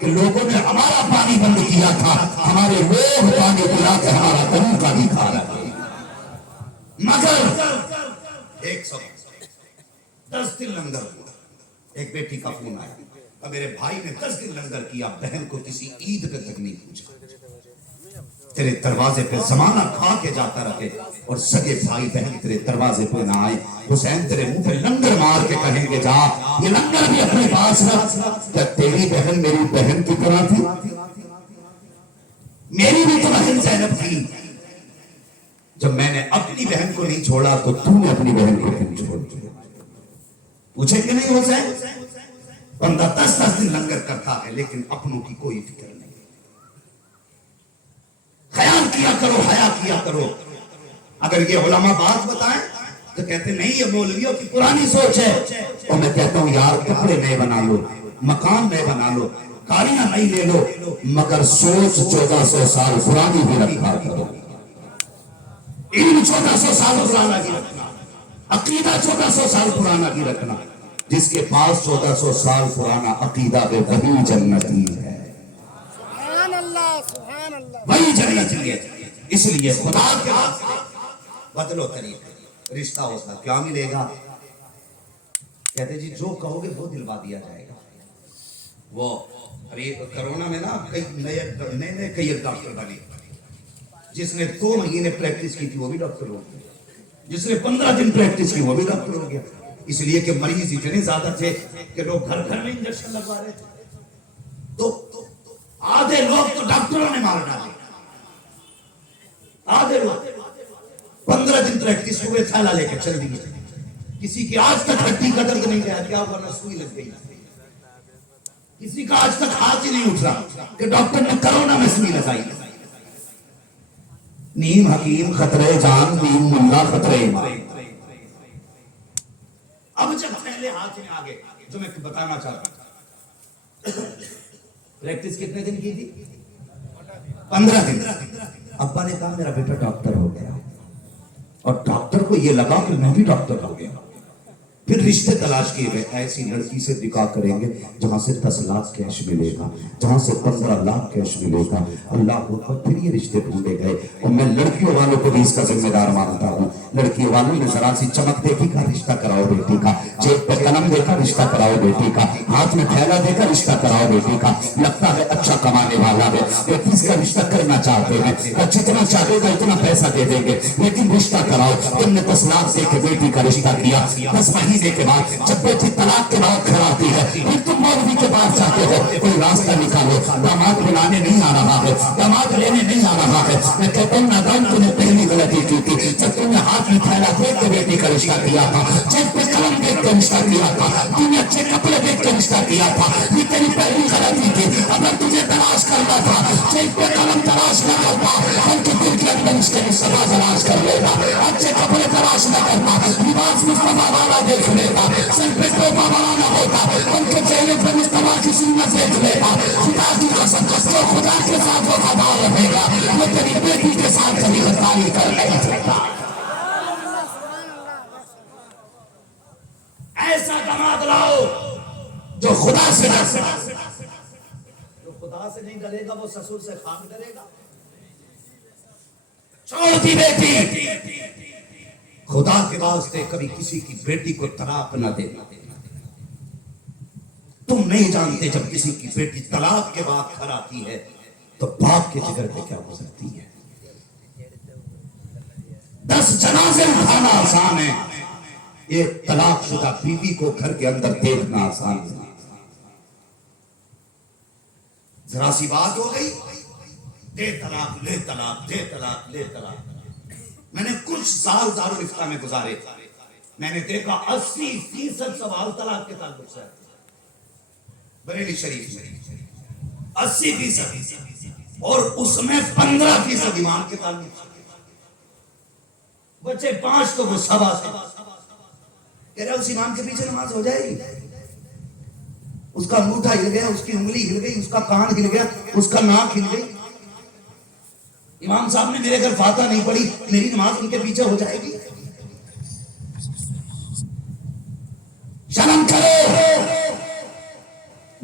کہ لوگوں نے ہمارا پانی بند کیا تھا، ہمارے لوگ پانی پلا کے ہمارا طریقہ بھی کھا رہے ہیں۔ مگر 110 دن لنگر ہوا، ایک بیٹی کا فون آیا، اب میرے بھائی نے 10 دن لنگر کیا، بہن کو کسی عید پہ تک نہیں پوچھا، تیرے دروازے پہ زمانہ کھا کے جاتا رہے اور سگے بھائی بہن تیرے دروازے پہ نہ آئے، حسین تیرے منہ پہ لنگر مار کے کہیں گے جا یہ لنگر بھی اپنے پاس رکھ، کیا تیری بہن میری بہن کی طرح تھی؟ میری بھی تو بہن زینب تھی، جب میں نے اپنی بہن کو نہیں چھوڑا تو تو نے اپنی بہن کو کیوں چھوڑ دیا؟ پوچھے کہ نہیں حسین؟ بندہ 10 دن لنگر کرتا ہے لیکن اپنوں کی کوئی فکر نہیں، خیال کیا کرو، حیا کیا کرو۔ اگر یہ علماء بات بتائیں تو کہتے نہیں یہ مولویوں کی پرانی سوچ ہے، اور میں کہتا ہوں یار کپڑے نئے بنا لو، مکان نئے بنا لو، گاڑیاں نئی لے لو، مگر سوچ 1400 سال پرانی بھی رکھا کرو، علم 1400 سال پرانا بھی رکھنا، عقیدہ 1400 سال پرانا بھی رکھنا۔ جس کے پاس 1400 سال پرانا عقیدہ ہے وہی جنتی ہے، سبحان اللہ سبحان اللہ۔ وہی جنتی ہے۔ اس لیے خدا کے واسطے بدلو طریقہ، رشتہ ہوتا کیا ملے گا؟ کہتے جی جو کہو گے وہ دلوا دیا جائے گا۔ وہ ابھی کرونا میں نا کئی نئے ڈاکٹر بنے، جس نے 2 مہینے پریکٹس کی تھی وہ بھی ڈاکٹر ہو گیا، جس نے 15 دن پریکٹس کی وہ بھی ڈاکٹر ہو گیا، اس لیے کہ مریض اتنے زیادہ تھے کہ لوگ گھر گھر میں انجیکشن لگوا رہے تھے، تو آدھے لوگ تو ڈاکٹروں نے مار ڈالے، آدھے لوگ 15 دن پریکٹس ہوئے تھیلا لے کے چل دیے، کسی کی آج تک ہڈی کا درد نہیں گیا، کیا ورنہ سوئی لگ گئی، کسی کا آج تک ہاتھ ہی نہیں اٹھ رہا کہ ڈاکٹر نے کرونا میں سوئی لگائی۔ نیم حکیم خطرے جان، نیم ملا خطرے ایمان۔ اب جب پہلے ہاتھ میں آگے جو میں بتانا چاہتا ہوں، پریکٹس کتنے دن کی تھی؟ 15 دن۔ ابا نے کہا میرا بیٹا ڈاکٹر ہو گیا، اور ڈاکٹر کو یہ لگا کہ میں بھی ڈاکٹر ہو گیا، پھر رشتے تلاش کیے گئے، ایسی لڑکی سے نکاح کریں گے جہاں سے 10 لاکھ کیش ملے گا، جہاں سے 15 لاکھ کیش ملے گا، اللہ کو پھر یہ رشتے ڈھونڈے گئے۔ اور میں لڑکیوں والوں کو بھی اس کا ذمہ دار مانتا ہوں، لڑکیوں والوں نے ذرا سی چمک دیکھی کا رشتہ کراؤ بیٹی کا، جیب پہ قلم دیکھا رشتہ کراؤ بیٹی کا، ہاتھ میں تھیلا دیکھا رشتہ کراؤ بیٹی کا، لگتا ہے اچھا کمانے والا ہے، لیکن اس کا رشتہ کرنا چاہتے ہیں، اور جتنا چاہے گا اتنا پیسہ دے دیں گے، لیکن رشتہ کراؤ۔ تم نے 10 لاکھ دے کے بیٹی کا رشتہ کیا، 10 مہینے کے بعد جب بیٹی طلاق کے بعد گھر آتی ہے، پھر تم مولوی کے پاس جاتے ہو، کوئی راستہ نکالو، داماد بلانے نہیں آ رہا ہے، داماد لینے نہیں آ رہا ہے۔ میں کہتا ہوں نادان تم نے پہلی غلطی کی تھی، جب تم نے ہاتھ میں تھیلا دیکھ کے بیٹی کا رشتہ کیا تھا، جیب پہ قلم دیکھ کے رشتہ کیا تھا، تم نے اچھے کپڑے دیکھ کے رشتہ کیا تھا، یہ تیری پہلی غلطی تھی۔ اگر تجھے تلاش کرنا تھا جیب پہ قلم تلاش نہ کرتا، ہم کے دل کے اندر اس کے مصطفیٰ تلاش کر لیتا، اچھے کپڑے تلاش نہ کرتا، لباس مصطفیٰ والا دیکھ لیتا، سر پہ ٹوپا بنانا ہوتا، ان کے چہرے پہ مصطفیٰ کی سنت دیکھ لیتا۔ خدا کی قسم جو خدا کے ساتھ وفادار رہے گا وہ تیری بیٹی کے ساتھ کبھی غداری کر نہیں سکتا۔ ایسا داماد لاؤ جو خدا سے ڈر سکے، جو خدا سے نہیں ڈرے گا وہ سسر سے خاک ڈرے گا۔ چھوڑ دی بیٹی، خدا کے واسطے کبھی کسی کی بیٹی کو طلاق نہ دینا۔ تم نہیں جانتے جب کسی کی بیٹی طلاق کے بعد گھر آتی ہے تو باپ کے جگر پہ کیا گزرتی ہے۔ 10 جنازے اٹھانا آسان ہے، ایک طلاق شدہ بیوی کو گھر کے اندر دیکھنا آسان ہے۔ ذرا سی بات ہو گئی، دے طلاق لے طلاق، دے طلاق لے طلاق۔ میں نے کچھ سال دارالفتہ میں گزارے، میں نے دیکھا 80% سوال طلاق کے تعلق سے، بریلی شریف میں 80%، اور اس میں 15% امام کے تعلق سے، بچے 5 تو وہ سبا سے کہہ رہے اس امام کے پیچھے نماز ہو جائے گی، اس کا انگوٹھا ہل گیا، اس کی انگلی ہل گئی، اس کا کان ہل گیا، اس کا ناک ہل گئی، امام صاحب نے میرے گھر فاتحہ نہیں پڑھی، میری نماز ان کے پیچھے ہو جائے گی؟ شرم کرو،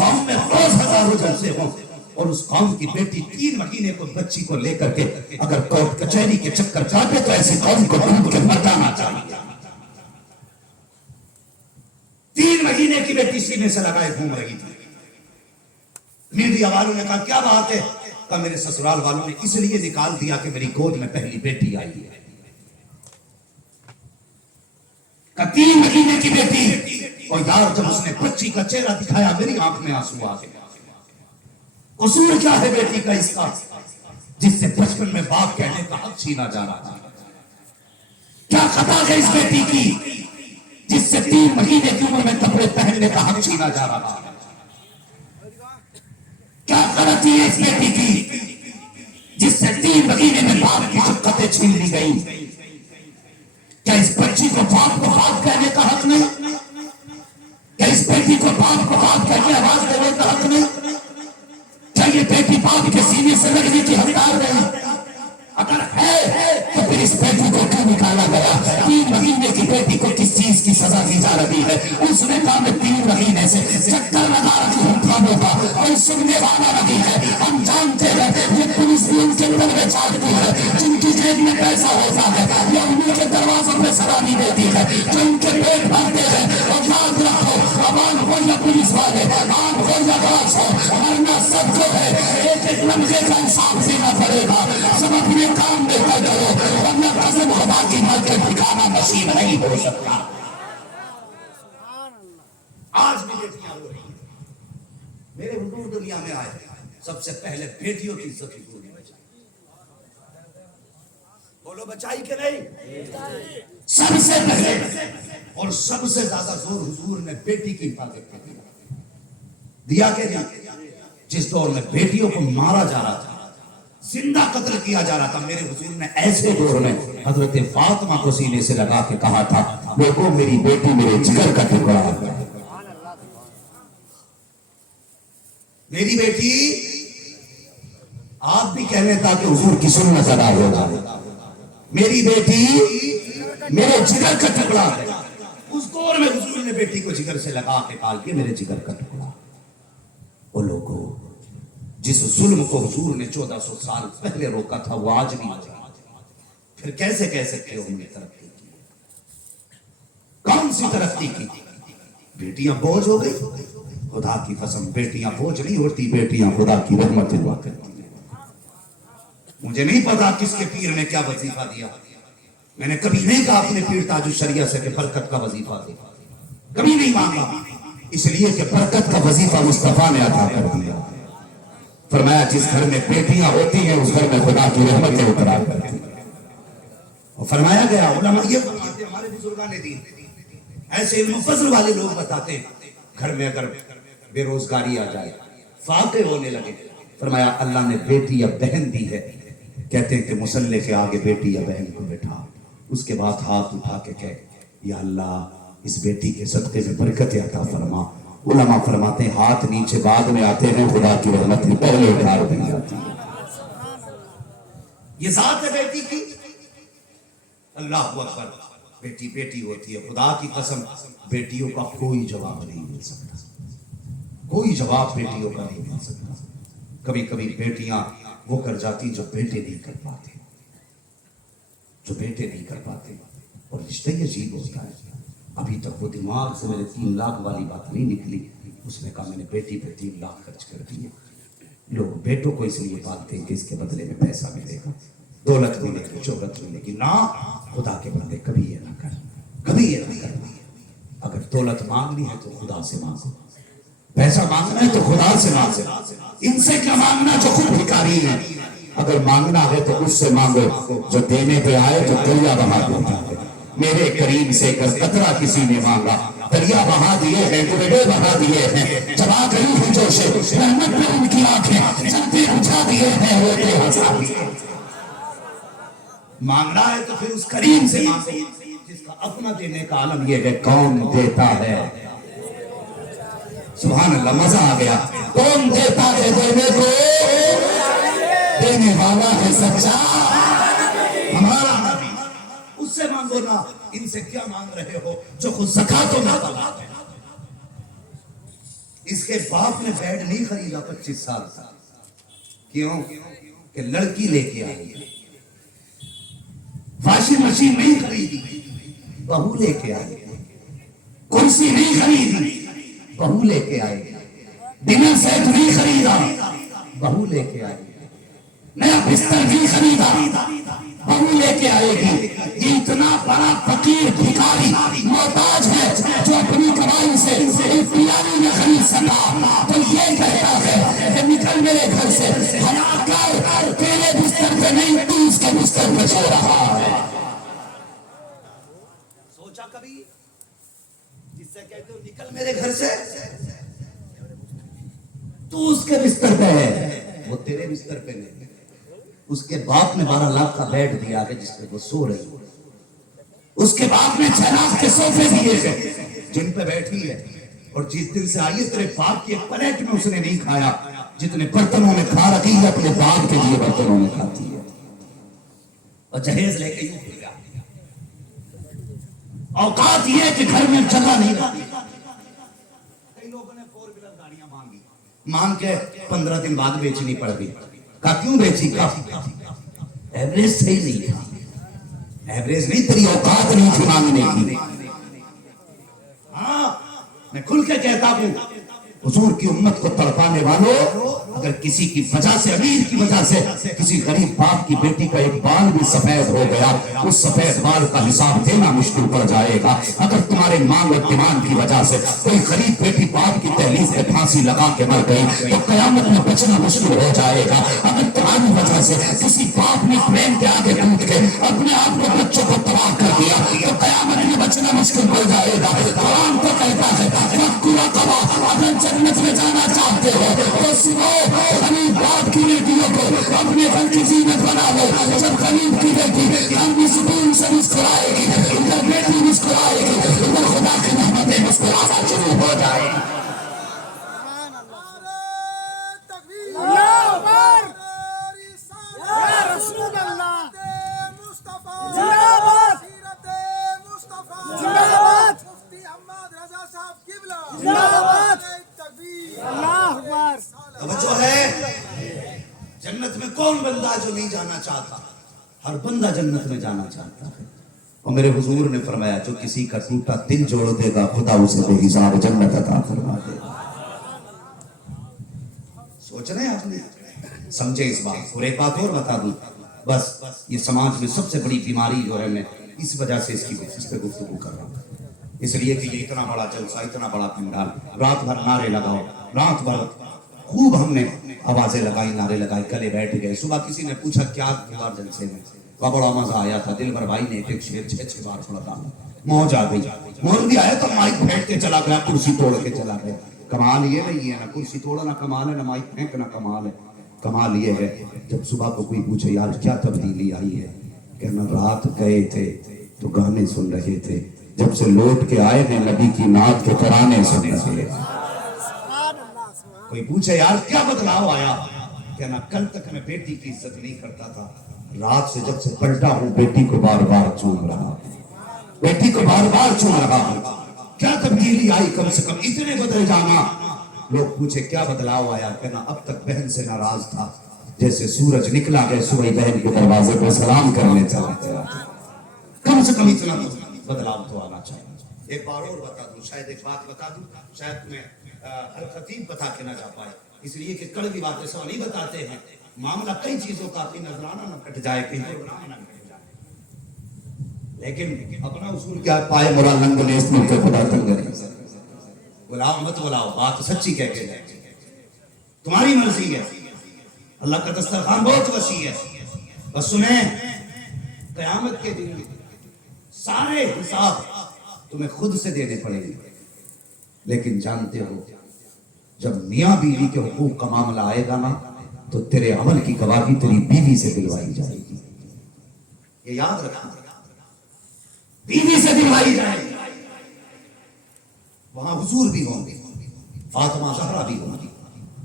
قوم میں روز ہزاروں جلسے ہوں اور اس قوم کی بیٹی 3 مہینے کو بچی کو لے کر کے اگر کورٹ کچہری کے چکر کاٹے تو ایسی قوم کو ڈھونڈ کے مر جانا چاہیے. 3 مہینے کی بیٹی سینے سے لگائے گھوم رہی تھی. میڈیا والوں نے کہا کیا بات ہے؟ کہا میرے سسرال والوں نے اس لیے نکال دیا کہ میری گود میں پہلی بیٹی آئی ہے. 3 مہینے کی بیٹی. اور یار جب اس نے بچی کا چہرہ دکھایا میری آنکھ میں آنسو آ گئے. قصور کیا ہے بیٹی کا اس کا جس سے بچپن میں باپ کہنے کا حق چھینا جا رہا تھا؟ کیا خطا ہے اس بیٹی کی جس سے 3 مہینے کی عمر میں کپڑے پہننے کا حق چھینا جا رہا تھا؟ کیا غلطی ہے اس بیٹی کی جس سے 3 مہینے میں باپ کی شفقتیں چھین لی گئی؟ کیا اس بچی کو باپ کہنے کا حق نہیں؟ کیا اس بیٹی کو باپ کہنے آواز دینے کا حق نہیں؟ کیا یہ بیٹی باپ کے سینے سے لگنے کی حقدار نہیں؟ اگر ہے تو پھر اس بیٹی کو کیوں نکالا گیا؟ 3 مہینے کی بیٹی کو کس چیز کی سزا دی جا رہی ہے؟ اس نے کہا میں 3 مہینے سے چکر لگا رکھی ہوں کھانوں کا اور سننے والا نہیں ہے. ہم جانتے ہیں یہ پولیس بھی ان کے پلوے چاٹتی ہے جن کی جیب میں پیسہ ہوتا ہے یا انہیں کے دروازوں پہ سلام دیتی ہے جو ان کے پیٹ بھرتے ہیں. اور یاد رکھو عوام ہو یا پولیس والے عام ہو یا خاص ہو مرنا سب کو ہے. ایک لمحے کا انصاف دینا پڑے گا. سب اپنے کام میں کر کرو ورنہ قسم خدا کی مر کے ٹھکانا نصیب نہیں ہو سکتا. آج بھی بیٹیاں ہو رہی ہیں. میرے حضور دنیا میں آئے سب سے پہلے بیٹیوں کی عزت حضور نے بچائی. بولو بچائی کہ نہیں؟ سب سے پہلے اور سب سے زیادہ زور حضور نے بیٹی کی حفاظت پر دیا. کہ جس دور میں بیٹیوں کو مارا جا رہا تھا زندہ قتل کیا جا رہا تھا میرے حضور نے ایسے دور میں حضرت فاطمہ کو سینے سے لگا کے کہا تھا دیکھو میری بیٹی میرے جگر کا ٹکڑا ہے. میری بیٹی آپ بھی کہنے تھا کہ حضور کی سنت ادا ہوگا. میری بیٹی میرے جگر کا ٹکڑا ہے. اس دور میں حضور نے بیٹی کو جگر سے لگا کے پال کے میرے جگر کا ٹکڑا. وہ لوگوں جس ظلم کو حضور نے 1400 سال پہلے روکا تھا وہ آج بھی پھر کیسے کہہ سکتے ہو انہیں ترقی کی؟ کون سی ترقی کی؟ بیٹیاں بوجھ ہو گئی. خدا کی قسم بیٹیاں بوجھ نہیں ہوتی, بیٹیاں خدا کی رحمت ہوا کرتی ہیں. مجھے نہیں پتا کس کے پیر نے کیا وظیفہ دیا. میں نے کبھی نہیں کہا اپنے پیر تاج الشریعہ سے کہ برکت کا وظیفہ دے, کبھی نہیں مانگا, اس لیے کہ برکت کا وظیفہ مصطفیٰ نے عطا کر دیا. فرمایا جس گھر میں بیٹیاں ہوتی ہیں اس گھر میں خدا کی رحمتیں اترا کرتی ہیں. اور فرمایا گیا علماء یہ فرماتے ہمارے بزرگان دین ایسے علم و فضل والے لوگ بتاتے ہیں گھر میں اگر بے روزگاری آ جائے فاقے ہونے لگے, فرمایا اللہ نے بیٹی یا بہن دی ہے, کہتے ہیں کہ مصلے کے آگے بیٹی یا بہن کو بٹھا, اس کے بعد ہاتھ اٹھا کے کہے یا اللہ اس بیٹی کے صدقے میں برکت عطا فرما. علماء فرماتے ہیں ہاتھ نیچے بعد میں آتے ہیں, خدا کی رحمت ہی پہلے اٹھار دی جاتی ہے. یہ ذات ہے بیٹی کی. اللہ اکبر. بیٹی بیٹی ہوتی ہے. خدا کی قسم بیٹیوں کا کوئی جواب نہیں مل سکتا, کوئی جواب بیٹیوں کا نہیں مل سکتا. کبھی کبھی بیٹیاں وہ کر جاتی جو بیٹے نہیں کر پاتے, جو بیٹے نہیں کر پاتے. اور رشتہ یہ عجیب ہوتا ہے. ابھی تک وہ دماغ سے میرے 3 لاکھ والی بات نہیں نکلی. اس نے کہا میں نے بیٹی پہ 3 لاکھ خرچ کر دیے. لوگ بیٹوں کو اس لیے پالتے ہیں کہ اس کے بدلے میں پیسہ ملے گا, دولت ملے گی, شہرت ملے گی. نہ, خدا کے بندے کبھی یہ نہ کر, کبھی یہ نہ کر. اگر دولت مانگنی ہے تو خدا سے مانگو, پیسہ مانگنا ہے تو خدا سے مانگو. ان سے کیا مانگنا جو خود بھکاری ہیں. اگر مانگنا ہے تو اس سے مانگو جو دینے پہ آئے تو دریا بہا دیتا ہے. میرے کریم سے ایک قطرہ کسی نے مانگا, دریا بہا دیے ہیں, دریا بہا دیے ہیں. جبا گئی ہوں جوشے رحمت پہ ان کی آنکھیں جلدی بجھا دیے ہیں, روتے ہنسا دیے. مانگنا ہے تو پھر اس کریم سے مانگو جس کا اپنا دینے کا عالم یہ ہے کون دیتا ہے. سبحان اللہ, مزہ آ گیا. کون دیتا ہے دینے کو, دینے والا ہے سچا ہمارا نبی. اس سے مانگو نا. ان سے کیا مانگ رہے ہو جو خود زکاتوں میں طلب ہے, اس کے باپ نے بیڈ نہیں خریدا 25 سال سے. کیوں؟ کہ لڑکی لے کے آئی. واشنگ مشین نہیں خریدی، بہو لے کے آئی. کرسی نہیں خریدی، بہو لے کے آئے. ڈنر سیٹ نہیں خریدا، بہو لے کے آئے. نیا بستر نہیں خریدا، بہو لے کے آئے گی. یہ اتنا بڑا فقیر بھکاری محتاج ہے جو اپنی کمائی سے ایک پیالی میں خرید سکا تو یہ کہتا ہے کہ نکل میرے گھر سے، حیا کر، تیرے بستر پہ نہیں تو اس کے بستر پہ سو رہا ہے. سوچا کبھی جس سے کہتے ہو نکل میرے گھر سے، تو اس کے بستر پہ ہے، وہ تیرے بستر پہ نہیں. اس کے باپ نے 12 لاکھ کا بیڈ دیا ہے جس پہ وہ سو رہی. اس کے باپ نے 6 لاکھ کے صوفے دیے ہیں جن پہ بیٹھی ہے. اور جس دن سے آئی ہے تیرے باپ کے پلیٹ میں اس نے نہیں کھایا جتنے برتنوں میں کھا رکھی ہے اپنے باپ کے لیے برتنوں میں کھاتی ہے. اور جہیز لے کے یوں پھر گیا. اوقات یہ ہے کہ گھر میں جگہ نہیں رہتی. کئی لوگوں نے 4 ویلر گاڑیاں مانگی، مانگ کے 15 دن بعد بیچنی پڑ گئی. کہا کیوں بیچی؟ ایوریج صحیح نہیں تھا. ایوریج نہیں، تیری اوقات نہیں تھی مانگنے کی. ہاں میں کھل کے کہتا ہوں حضور کی امت کو تڑپانے والوں، اگر کسی کی وجہ سے، امیر کی وجہ سے کسی غریب باپ کی بیٹی کا ایک بال بھی سفید ہو گیا، اس سفید بال کا حساب دینا مشکل پڑ جائے گا. اگر تمہارے مانگ اور ڈیمانڈ کی وجہ سے کوئی غریب بیٹی باپ کی دہلیز پہ پھانسی لگا کے مر گئی تو قیامت میں بچنا مشکل ہو جائے گا. اگر تمہاری وجہ سے کسی باپ نے ٹرین کے آگے ٹوٹ کے اپنے آپ کو، بچوں کو تباہ کر دیا تو قیامت میں بچنا مشکل ہو جائے گا. قرآن تو کہتا ہے اگر جنت میں جانا چاہتے ہو تو سنو، غریب باپ کی بیٹیوں کو اپنے گھر کی زینت بنا لو. جب غریب کی بیٹی گھر میں سکون سے مسکرائے گی، ادھر بیٹی مسکرائے گی، ادھر خدا کی رحمتیں مسکرانا شروع ہو جائے گی. اللہ اکبر، یا رسول اللہ، زندہ باد، زندہ باد، مفتی احمد رضا صاحب قبلہ، زندہ باد. تکبیر. اللہ اکبر. توجہ ہے. جنت میں کون بندہ جو نہیں جانا چاہتا؟ ہر بندہ جنت میں جانا چاہتا ہے. اور میرے حضور نے فرمایا جو کسی کا ٹوٹا دل جوڑ دے گا خدا اسے بے حساب جنت عطا فرما دے گا. سوچ رہے ہیں آپ نے؟ سمجھے اس بات. اور ایک بات اور بتا دوں، بس یہ سماج میں سب سے بڑی بیماری جو ہے، میں اس وجہ سے اس پہ گفتگو کر رہا ہوں، اس لیے کہ یہ اتنا بڑا جلسہ، اتنا بڑا پنڈال، رات بھر نعرے لگاؤ، رات بھر خوب ہم نے آوازیں لگائی، نعرے لگائے، گلے بیٹھ گئے. صبح کسی نے پوچھا کیا ہوا جلسے میں، بڑا مزہ آیا تھا. دل بھر بھائی نے ایک شعر 6 بار پڑھا تھا. موج آ گئی. مولوی آیا تو مائک پھینک کے چلا گیا، کرسی توڑ کے چلا گیا. کمال یہ نہیں ہے، نہ کرسی توڑنا کمال ہے، نہ مائک پھینکنا کمال ہے. کمال یہ ہے جب صبح کو کوئی پوچھے یار کیا تبدیلی آئی ہے، کہنا رات گئے تھے تو گانے سن رہے تھے، جب سے لوٹ کے آئے ہیں نبی کی نعت کے ترانے سن رہے. کوئی پوچھے یار کیا بدلاؤ آیا، کہنا کل تک میں بیٹی کی عزت نہیں کرتا تھا، رات سے جب سے پلٹا ہوں بیٹی کو بار بار چوم رہا ہوں، بیٹی کو بار بار چوم رہا ہوں. کیا تبدیلی آئی، کم سے کم اتنے بدل جانا. لوگ پوچھے کیا بدلاؤ آیا، کہنا اب تک بہن سے ناراض تھا، جیسے سورج نکلا گئے صبح بہن کے دروازے پر سلام کرنے چلا گیا. کم سے کم اتنا بدلاؤ تو آنا چاہیے. ایک بار اور بتا دوں، شاید ایک بات بتا دوں، شاید تمہیں ہر خطیب بتا کے نہ جا پائے، اس لیے کہ کڑوی باتیں سب نہیں بتاتے ہیں. معاملہ کئی چیزوں کا اپنی نظرانہ نہ کٹ جائے، کہیں اور نہ کٹ جائے، لیکن اپنا اصول کیا پائے مرا لنگ نے اس ملک خدا تنگ نہیں. بلاؤ مت بلاؤ، بات سچی کہہ کے جائے، تمہاری مرضی ہے. اللہ کا دسترخوان بہت وسیع ہے. بس سنیں، قیامت کے دن سارے حساب تمہیں خود سے دینے پڑیں گے، لیکن جانتے ہو جب میاں بیوی کے حقوق کا معاملہ آئے گا نا تو تیرے عمل کی گواہی تیری بیوی سے دلوائی جائے گی. یہ یاد رکھنا، بیوی سے دلوائی جائے گی. وہاں حضور بھی ہوں گے، فاطمہ زہرا بھی ہوں گی،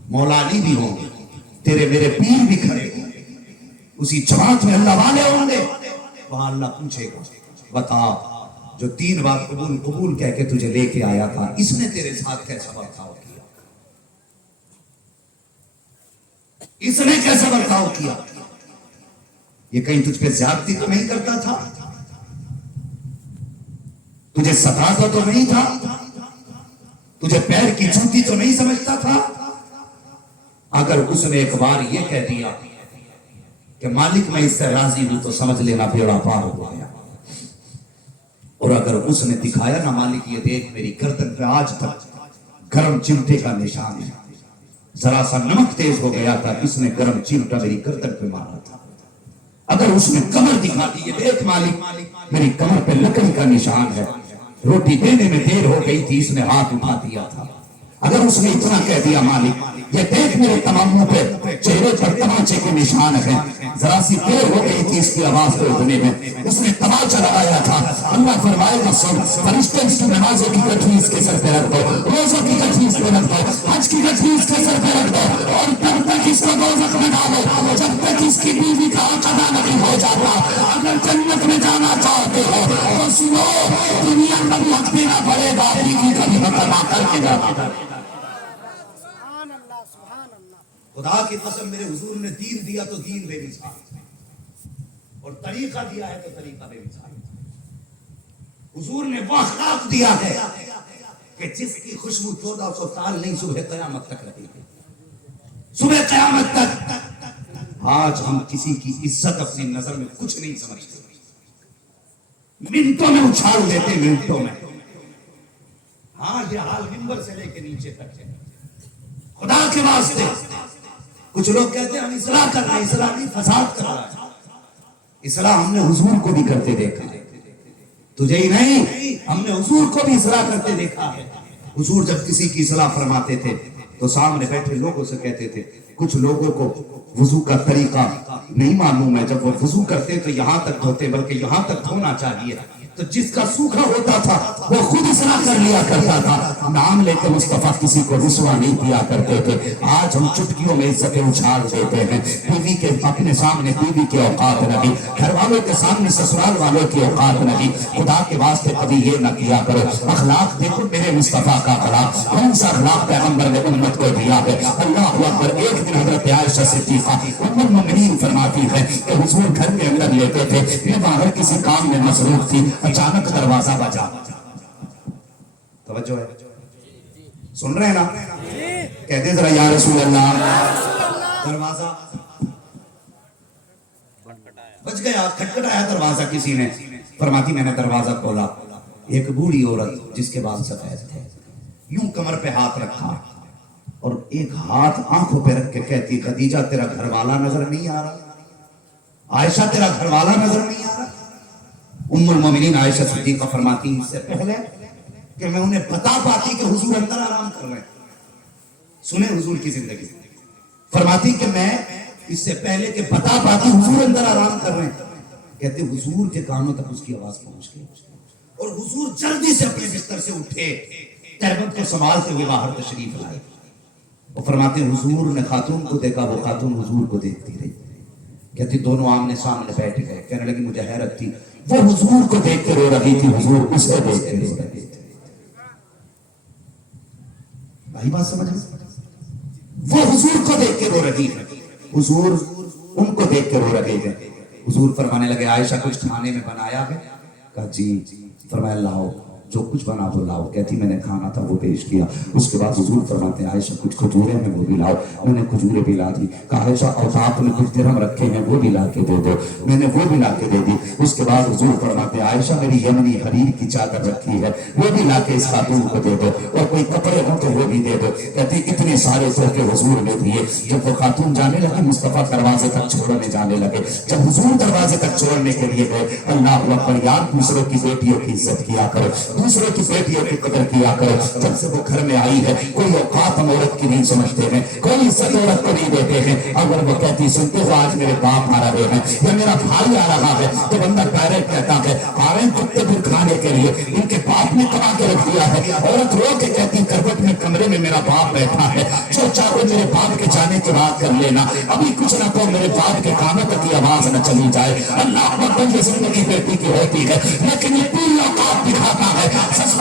مولا علی بھی ہوں گے، تیرے میرے پیر بھی کھڑے ہوں گے، اسی جماعت میں اللہ والے ہوں گے. وہاں اللہ پوچھے گا بتا جو 3 بار قبول قبول کہہ کے تجھے لے کے آیا تھا، اس نے تیرے ساتھ کیسا برتاؤ کیا. اس نے کیسا برتاؤ کیا؟ یہ کہیں تجھ پہ زیادتی تو نہیں کرتا تھا؟ تجھے ستاتا تو نہیں تھا؟ تجھے پیر کی جوتی تو نہیں سمجھتا تھا؟ اگر اس نے ایک بار یہ کہہ دیا کہ مالک میں اس سے راضی ہوں تو سمجھ لینا بیڑا پار ہو گیا. اور اگر اس نے دکھایا نا مالک یہ دیکھ میری گردن پہ آج تک گرم چمٹے کا نشان ہے, ذرا سا نمک تیز ہو گیا تھا, اس نے گرم چمٹا میری گردن پہ مارا تھا. اگر اس نے کمر دکھا دی یہ دیکھ مالک میری کمر پہ لکڑی کا نشان ہے, روٹی دینے میں دیر ہو گئی تھی اس نے ہاتھ اٹھا دیا تھا. اگر اس نے اتنا کہہ دیا مالک یہ دیکھ میرے تماموں پہ چہرے پر تماچے کے نشان ہیں, ذرا سی دیر ہو گئی تھی اس کی آواز کو اٹھنے میں, اس نے تماچا لگایا تھا. اللہ فرمائے گا سن فرشتے اس کی نمازوں کی گٹھی اس کے سر پہ رکھ دو, روزوں کی گٹھی اس پہ رکھ دو, حج کی گٹھی اس کے سر پہ رکھ دو, اور تب تک اس کو دوزخ میں ڈالو جب تک اس کی بیوی کا قضا نہیں ہو جاتا. اگر جنت میں جانا چاہتے ہو تو سنو دنیا کا بھی حق دینا پڑے گا, بیوی کا بھی حق ادا کر کے جانا. خدا کی قسم میرے حضور نے دین دیا تو دین بے مثال, اور طریقہ دیا ہے تو طریقہ بے مثال. حضور نے وہ اخلاق دیا ہے کہ جس کی خوشبو 1400 سال نہیں صبح قیامت تک رہے گی, صبح قیامت تک. آج ہم کسی کی عزت اپنی نظر میں کچھ نہیں سمجھتے, منٹوں میں اچھال دیتے, منٹوں میں. ہاں یہ حال منبر سے لے کے نیچے تک ہے. خدا کے واسطے کچھ لوگ کہتے ہیں ہم اصلاح کر رہے ہیں, اصلاح نہیں فساد کر رہا ہے. اصلاح ہم نے حضور کو بھی کرتے دیکھا ہے, تجھے ہی نہیں ہم نے حضور کو بھی اصلاح کرتے دیکھا ہے. حضور جب کسی کی اصلاح فرماتے تھے تو سامنے بیٹھے لوگوں سے کہتے تھے, کچھ لوگوں کو وضو کا طریقہ نہیں معلوم ہے, جب وہ وضو کرتے تو یہاں تک دھوتے بلکہ یہاں تک دھونا چاہیے. تو جس کا سوکھا ہوتا تھا وہ خود اصلاح کر لیا کرتا تھا, نام لے کے مصطفیٰ کسی کو رسوا نہیں کیا کرتے تھے. آج ہم چٹکیوں میں عزتیں اچھال دیتے ہیں. بیوی کے اپنے سامنے بیوی کے اوقات نہیں, گھر والوں کے سامنے سسرال والوں کی اوقات نہیں. خدا کے واسطے کبھی یہ نہ کیا کرو. اخلاق دیکھو میرے مصطفیٰ کا اخلاق, کون سا اخلاق پیغمبر نے امت کو دیا ہے. اللہ اکبر. ایک دن حضرت عائشہ صدیقہ ام المؤمنین فرماتی ہے کہ حضور گھر کے اندر لیتے تھے, میں باہر کسی کام میں مصروف تھی, اچانک دروازہ بجا. توجہ ہے, سن رہے ہیں نا؟ کہتے ذرا یا رسول اللہ. دروازہ بج گیا, کھٹکھٹایا دروازہ کسی نے. فرماتی میں نے دروازہ کھولا, ایک بوڑھی عورت جس کے بال سفید تھے یوں کمر پہ ہاتھ رکھا اور ایک ہاتھ آنکھوں پہ رکھ کے کہتی, خدیجہ تیرا گھر والا نظر نہیں آ رہا, عائشہ تیرا گھر والا نظر نہیں آ رہا. ام المومنین عائشہ صدیقہ فرماتی اس سے پہلے کہ میں انہیں بتا پاتی کہ حضور اندر آرام کر رہے ہیں. سنیں حضور کی زندگی, فرماتی کہ میں اس سے پہلے کہ بتا پاتی حضور اندر آرام کر رہے ہیں, کہتے حضور کے کانوں تک اس کی آواز پہنچ گئی اور حضور جلدی سے اپنے بستر سے اٹھے, تہبند کو سنبھالتے ہوئے باہر تشریف لائے. وہ فرماتے حضور نے خاتون کو دیکھا, وہ خاتون حضور کو دیکھتی رہی. کہتی دونوں آمنے سامنے بیٹھ گئے. کہنے لگی مجھے حیرت تھی, وہ حضور کو دیکھ کے رو رہی تھی, حضور اسے دیکھ کے رو رہی تھی. بھائی بات سمجھ میں؟ وہ حضور کو دیکھ کے رو رہی ہے, حضور ان کو دیکھ کے رو رہے ہیں. حضور فرمانے لگے عائشہ کچھ کھانے میں بنایا ہے؟ کہا جی. فرمایا لاؤ, جو کچھ بنا وہ لاؤ. کہتی میں نے کھانا تھا وہ پیش کیا. اس کے بعد حضور فرماتے ہیں عائشہ کچھ کھجورے ہیں وہ بھی لاؤ. میں نے کھجورے بھی لا دی. کہا عائشہ اوقات میں کچھ درہم رکھے ہیں وہ بھی لا کے دے دو. میں نے وہ بھی لا کے دے دی. اس کے بعد حضور فرماتے ہیں عائشہ میری یمنی حریر کی چادر رکھی ہے وہ بھی لا کے اس خاتون کو دے دو, اور کوئی کپڑے ہوں تو وہ بھی دے دو. کہتی اتنے سارے تحفے حضور نے دیے. جب وہ خاتون جانے لگی مصطفیٰ دروازے تک چھوڑنے جانے لگے. جب حضور دروازے تک چھوڑنے کے لیے گئے, اللہ اکبر, یار دوسروں کی بیٹیوں کی عزت کیا کرو, دوسروں کی بیٹیوں کی قدر کیا کرو. جب سے وہ گھر میں آئی ہے کوئی اوقات ہم عورت کی نہیں سمجھتے ہیں, کوئی عزت عورت کو نہیں دیتے ہیں. اگر وہ کہتی سنتے ہو آج میرے باپ آ رہے ہیں یا میرا بھائی آ رہا ہے تو بندہ ڈائریکٹ کہتا ہے آ رہے ہیں کتے پھر کھانے کے لیے, ان کے باپ نے کما کے رکھ دیا ہے. عورت رو کے کہتی کروٹ میں کمرے میں میرا باپ بیٹھا ہے, جو چاہو میرے باپ کے جانے کی بات کر لینا, ابھی کچھ نہ تو میرے باپ کے کانوں تک کی آواز نہ چلی جائے. اللہ اکبر, یہ زندگی بیٹی کی ہوتی ہے لیکن یہ پوری اوقات دکھاتا ہے.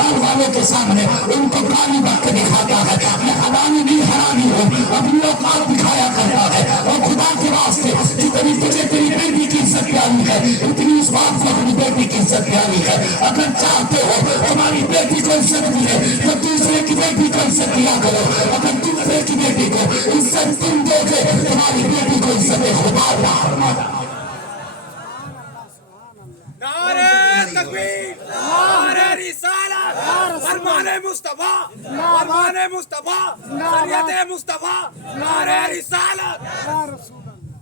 سسرال والے کے سامنے ان کو کالی بک دکھاتا ہے، یہ حلالی نہیں حرامی ہو، اپنی اوقات دکھایا کرتا ہے. اور خدا کے واسطے جتنی تجھے تیری بیٹی کی عزت پیاری ہے اتنی اس بات کو اپنی بیٹی کی عزت پیاری ہے. اگر چاہتے ہو تمہاری بیٹی کو عزت ملے تو دوسرے کی بیٹی کو عزت دیا کرو. اگر دوسرے کی بیٹی کو عزت تم دو گے تمہاری بیٹی کو عزت خدا عطا فرماتا. نعرہ تکبیر، نعرہ رسالت، فرمان مصطفیٰ، فرمان مصطفیٰ، شریعت مصطفیٰ، نعرہ رسالت. یا رسول اللہ.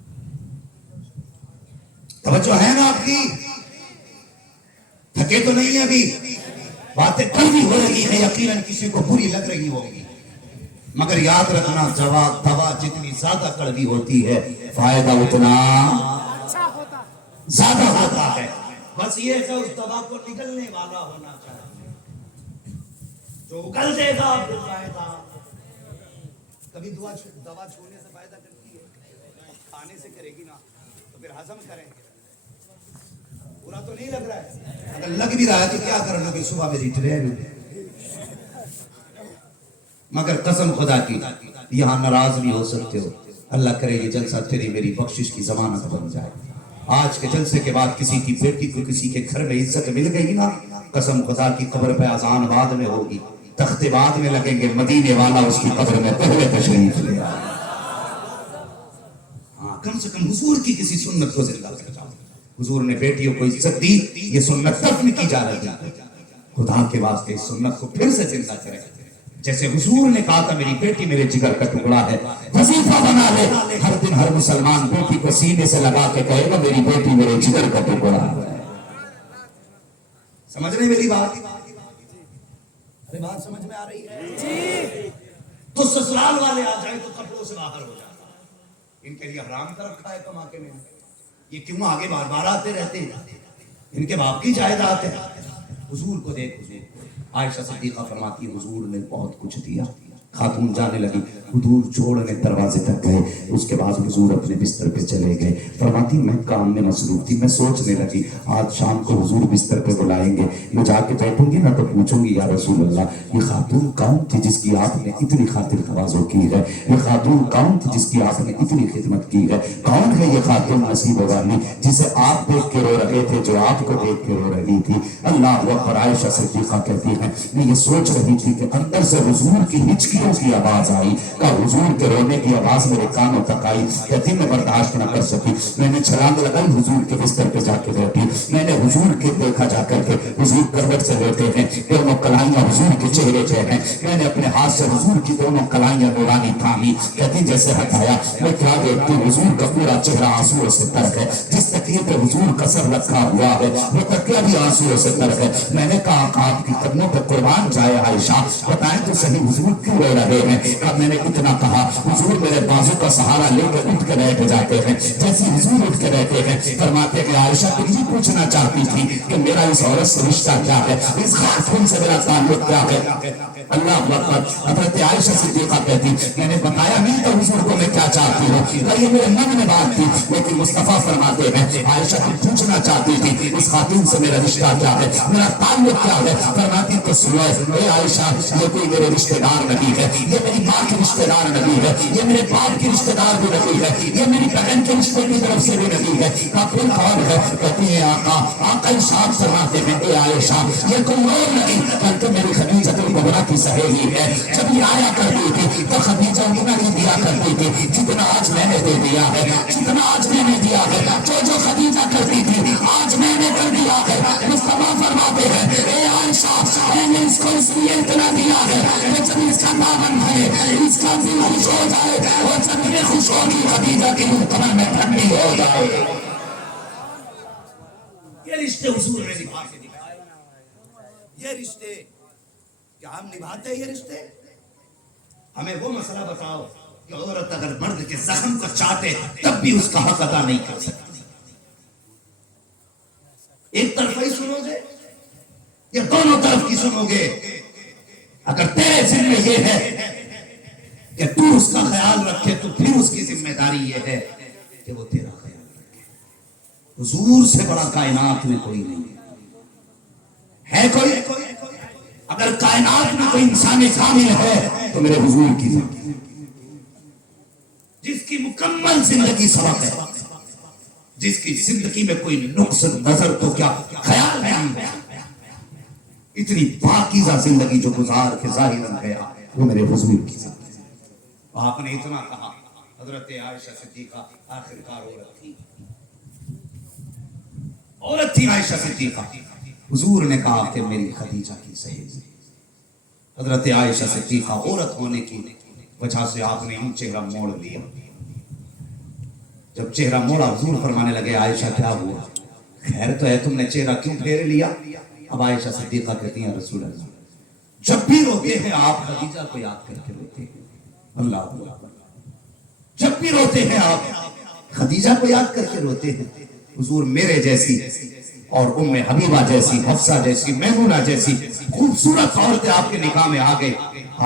توجہ ہے نا آپ کی؟ تھکے تو نہیں ہیں ابھی؟ باتیں کڑوی ہو رہی ہیں، یقیناً کسی کو بری لگ رہی ہوگی، مگر یاد رکھنا دوا جتنی زیادہ کڑوی ہوتی ہے فائدہ اتنا اچھا ہوتا. زیادہ ہوتا ہے. بس یہ ہے اس دوا کو نگلنے والا ہونا چاہیے، جو اگل دے گا پھر فائدہ. کبھی دوا چھوڑنے سے فائدہ کرتی ہے؟ کھانے سے کرے گی نا تو پھر ہضم کریں گے. برا تو نہیں لگ رہا ہے؟ اگر لگ بھی رہا ہے تو کیا کرنا کہ صبح میری ٹرین مگر قسم خدا کی یہاں ناراض نہیں ہو سکتے ہو. اللہ کرے یہ جلسہ تیری میری بخشش کی ضمانت بن جائے. آج کے جلسے کے بعد کسی کی بیٹی کو کسی کے گھر میں عزت مل گئی نا، قسم خدا کی قبر پہ اذان بعد میں ہوگی، تختے بعد میں لگیں گے، مدینے والا اس کی قبر میں پہلے تشریف لے آئے. ہاں کم سے کم حضور کی کسی سنت کو زندہ کر جاؤ. حضور نے بیٹیوں کو عزت دی، یہ سنت دفن کی جا رہی ہے. خدا کے واسطے اس سنت کو پھر سے زندہ کرے. جیسے حضور نے کہا تھا میری بیٹی میرے جگر کا ٹکڑا ہے، وظیفہ بنا لے. ہر دن ہر مسلمان بیٹی کو سینے سے لگا کے کہے گا میری بیٹی میرے جگر کا ٹکڑا ہے. سمجھ رہے میری بات؟ ارے بات سمجھ میں آ رہی ہے؟ تو سسرال والے آ جائیں تو کپڑوں سے باہر ہو جاتا. ان کے لیے حرام کر رکھا ہے کما کے. میں یہ کیوں آگے بار بار آتے رہتے ہیں؟ ان کے باپ کی جائیداد ہے. حضور کو دیکھ، حضور عائشہ صدیقہ فرماتی حضور نے بہت کچھ دیا. خاتون جانے لگی، حضور چھوڑنے دروازے تک گئے، اس کے بعد حضور اپنے بستر پہ چلے گئے. فرماتی میں کام میں مصروف تھی، میں سوچنے لگی آج شام کو حضور بستر پہ بلائیں گے، میں جا کے بیٹھوں گی نا تو پوچھوں گی یا رسول اللہ یہ خاتون کون تھی جس کی آپ نے اتنی خاطر تواضع کی ہے؟ یہ خاتون کون تھی جس کی آپ نے اتنی خدمت کی ہے؟ کون ہے یہ خاتون نصیب والی جسے آپ دیکھ کے رو رہے تھے، جو آپ کو دیکھ کے رو رہی تھی؟ اللہ اکبر. عائشہ صدیقہ کہتی ہیں میں یہ سوچ رہی تھی کہ اندر سے حضور کی ہچکیوں کی آواز آئی، کہ حضور کے رونے کی آواز میرے کانوں تک آئی. کہتی میں برداشت نہ کر سکی، میں نے چھلانگ لگائی، حضور کے بستر پہ جا کے بیٹھی. میں نے حضور کے دیکھا جا کر کے حضور کروٹ سے لیٹے ہیں، دونوں کلائیاں حضور کے چہرے پہ ہیں. میں نے اپنے ہاتھ سے حضور کی دونوں کلائیاں نورانی تھامی. کہتی جیسے ہٹایا میں کیا دیکھتی حضور کا پورا چہرہ آنسوؤں سے تر ہے. جس تکیے پہ حضور کا سر رکھا ہوا ہے وہ تکیہ بھی آنسوؤں سے تر ہے. میں نے کہا آپ کی قدموں پہ قربان جائے عائشہ، بتائیں تو صحیح حضور کیوں رو رہے ہیں؟ اب میں نے اتنا کہا حضور میرے بازو کا سہارا لے کر اٹھ کے بیٹھ جاتے ہیں. جیسے حضور اٹھ کے بیٹھے ہیں فرماتے کہ عائشہ تم یہ پوچھنا چاہتی تھی کہ میرا اس عورت سے رشتہ کیا ہے، اس خاتون سے میرا تعلق کیا ہے؟ اللہ اکبر. حضرت عائشہ صدیقہ کہتی میں نے بتایا نہیں تو حضور کو میں کیا چاہتی ہوں، یہ میرے من میں بات تھی. لیکن مصطفیٰ فرماتے ہیں عائشہ تم پوچھنا چاہتی تھی اس خاتون سے میرا رشتہ کیا ہے، میرا تعلق کیا ہے؟ فرماتی تو سنو اے عائشہ یہ کوئی میرے رشتہ دار نہیں ہے، یہ میری ماں کی رشتہ دار نہیں ہے، یہ میرے باپ کی رشتہ دار بھی نہیں ہے، یہ میری بہن کے رشتے کی طرف سے بھی نہیں ہے. پھر کون ہے؟ کہتی ہے آقا. آقا ارشاد فرماتے ہیں اے عائشہ یہ کوئی اور نہیں بلکہ میری خدیجہ الکبریٰ کی سہیلی ہے. جب یہ آیا کرتی تھی تو خدیجہ اتنا ہی دیا کرتی تھی جتنا آج میں نے دے دیا ہے، جتنا آج میں نے دیا ہے. جو خدیجہ کرتی تھی آج میں نے کر دیا ہے. مصطفیٰ فرماتے ہیں اے عائشہ میں نے اس کو اس لیے اتنا دیا ہے کہ جب اس کا دامن ہے اس کا دل خوش ہو جائے اور جب یہ خوش ہوگی خدیجہ کی کمر میں ٹھنڈی ہو جائے. یہ رشتے حضور نے نبھا کے دکھائے. یہ رشتے کیا ہم نبھاتے ہیں؟ یہ رشتے ہمیں وہ مسئلہ بتاؤ کہ عورت اگر مرد کے زخم کو چاہتے تب بھی اس کا حق ادا نہیں کر سکتی. ایک طرف ہی سنو گے یا دونوں طرف کی سنو گے؟ اگر تیرے ذمہ میں یہ ہے کہ تو اس کا خیال رکھے تو پھر اس کی ذمہ داری یہ ہے کہ وہ تیرا خیال رکھے. حضور سے بڑا کائنات میں کوئی نہیں ہے. کوئی اگر کائنات میں کوئی انسان کامل ہے تو میرے حضور کی ذات، جس کی مکمل زندگی سبق ہے، جس کی زندگی میں کوئی نقص نظر تو کیا خیال نہیں ہے، اتنی پاکیزہ زندگی جو گزار کے ظاہراً گیا وہ میرے حضور کی ذات ہے۔ آپ نے اتنا کہا، حضرت عائشہ صدیقہ آخرکار عورت تھی عائشہ صدیقہ، حضور نے کہا کہ میری خدیجہ کی سہیلی۔ حضرت عائشہ صدیقہ عورت ہونے کی وجہ سے آپ نے ہم چہرہ موڑ لیا۔ جب چہرہ موڑا حضور فرمانے لگے عائشہ کیا ہوا، خیر تو ہے، تم نے چہرہ کیوں پھیر لیا؟ اب عائشہ صدیقہ کہتی ہیں رسول اللہ جب بھی روتے ہیں آپ خدیجہ کو یاد کر کے روتے ہیں، اللہ اکبر، جب بھی روتے ہیں آپ خدیجہ کو یاد کر کے روتے ہیں۔ حضور میرے جیسی اور ام حبیبہ جیسی، حفصہ جیسی، میمونہ جیسی خوبصورت عورتیں آپ کے نکاح میں آ گئی،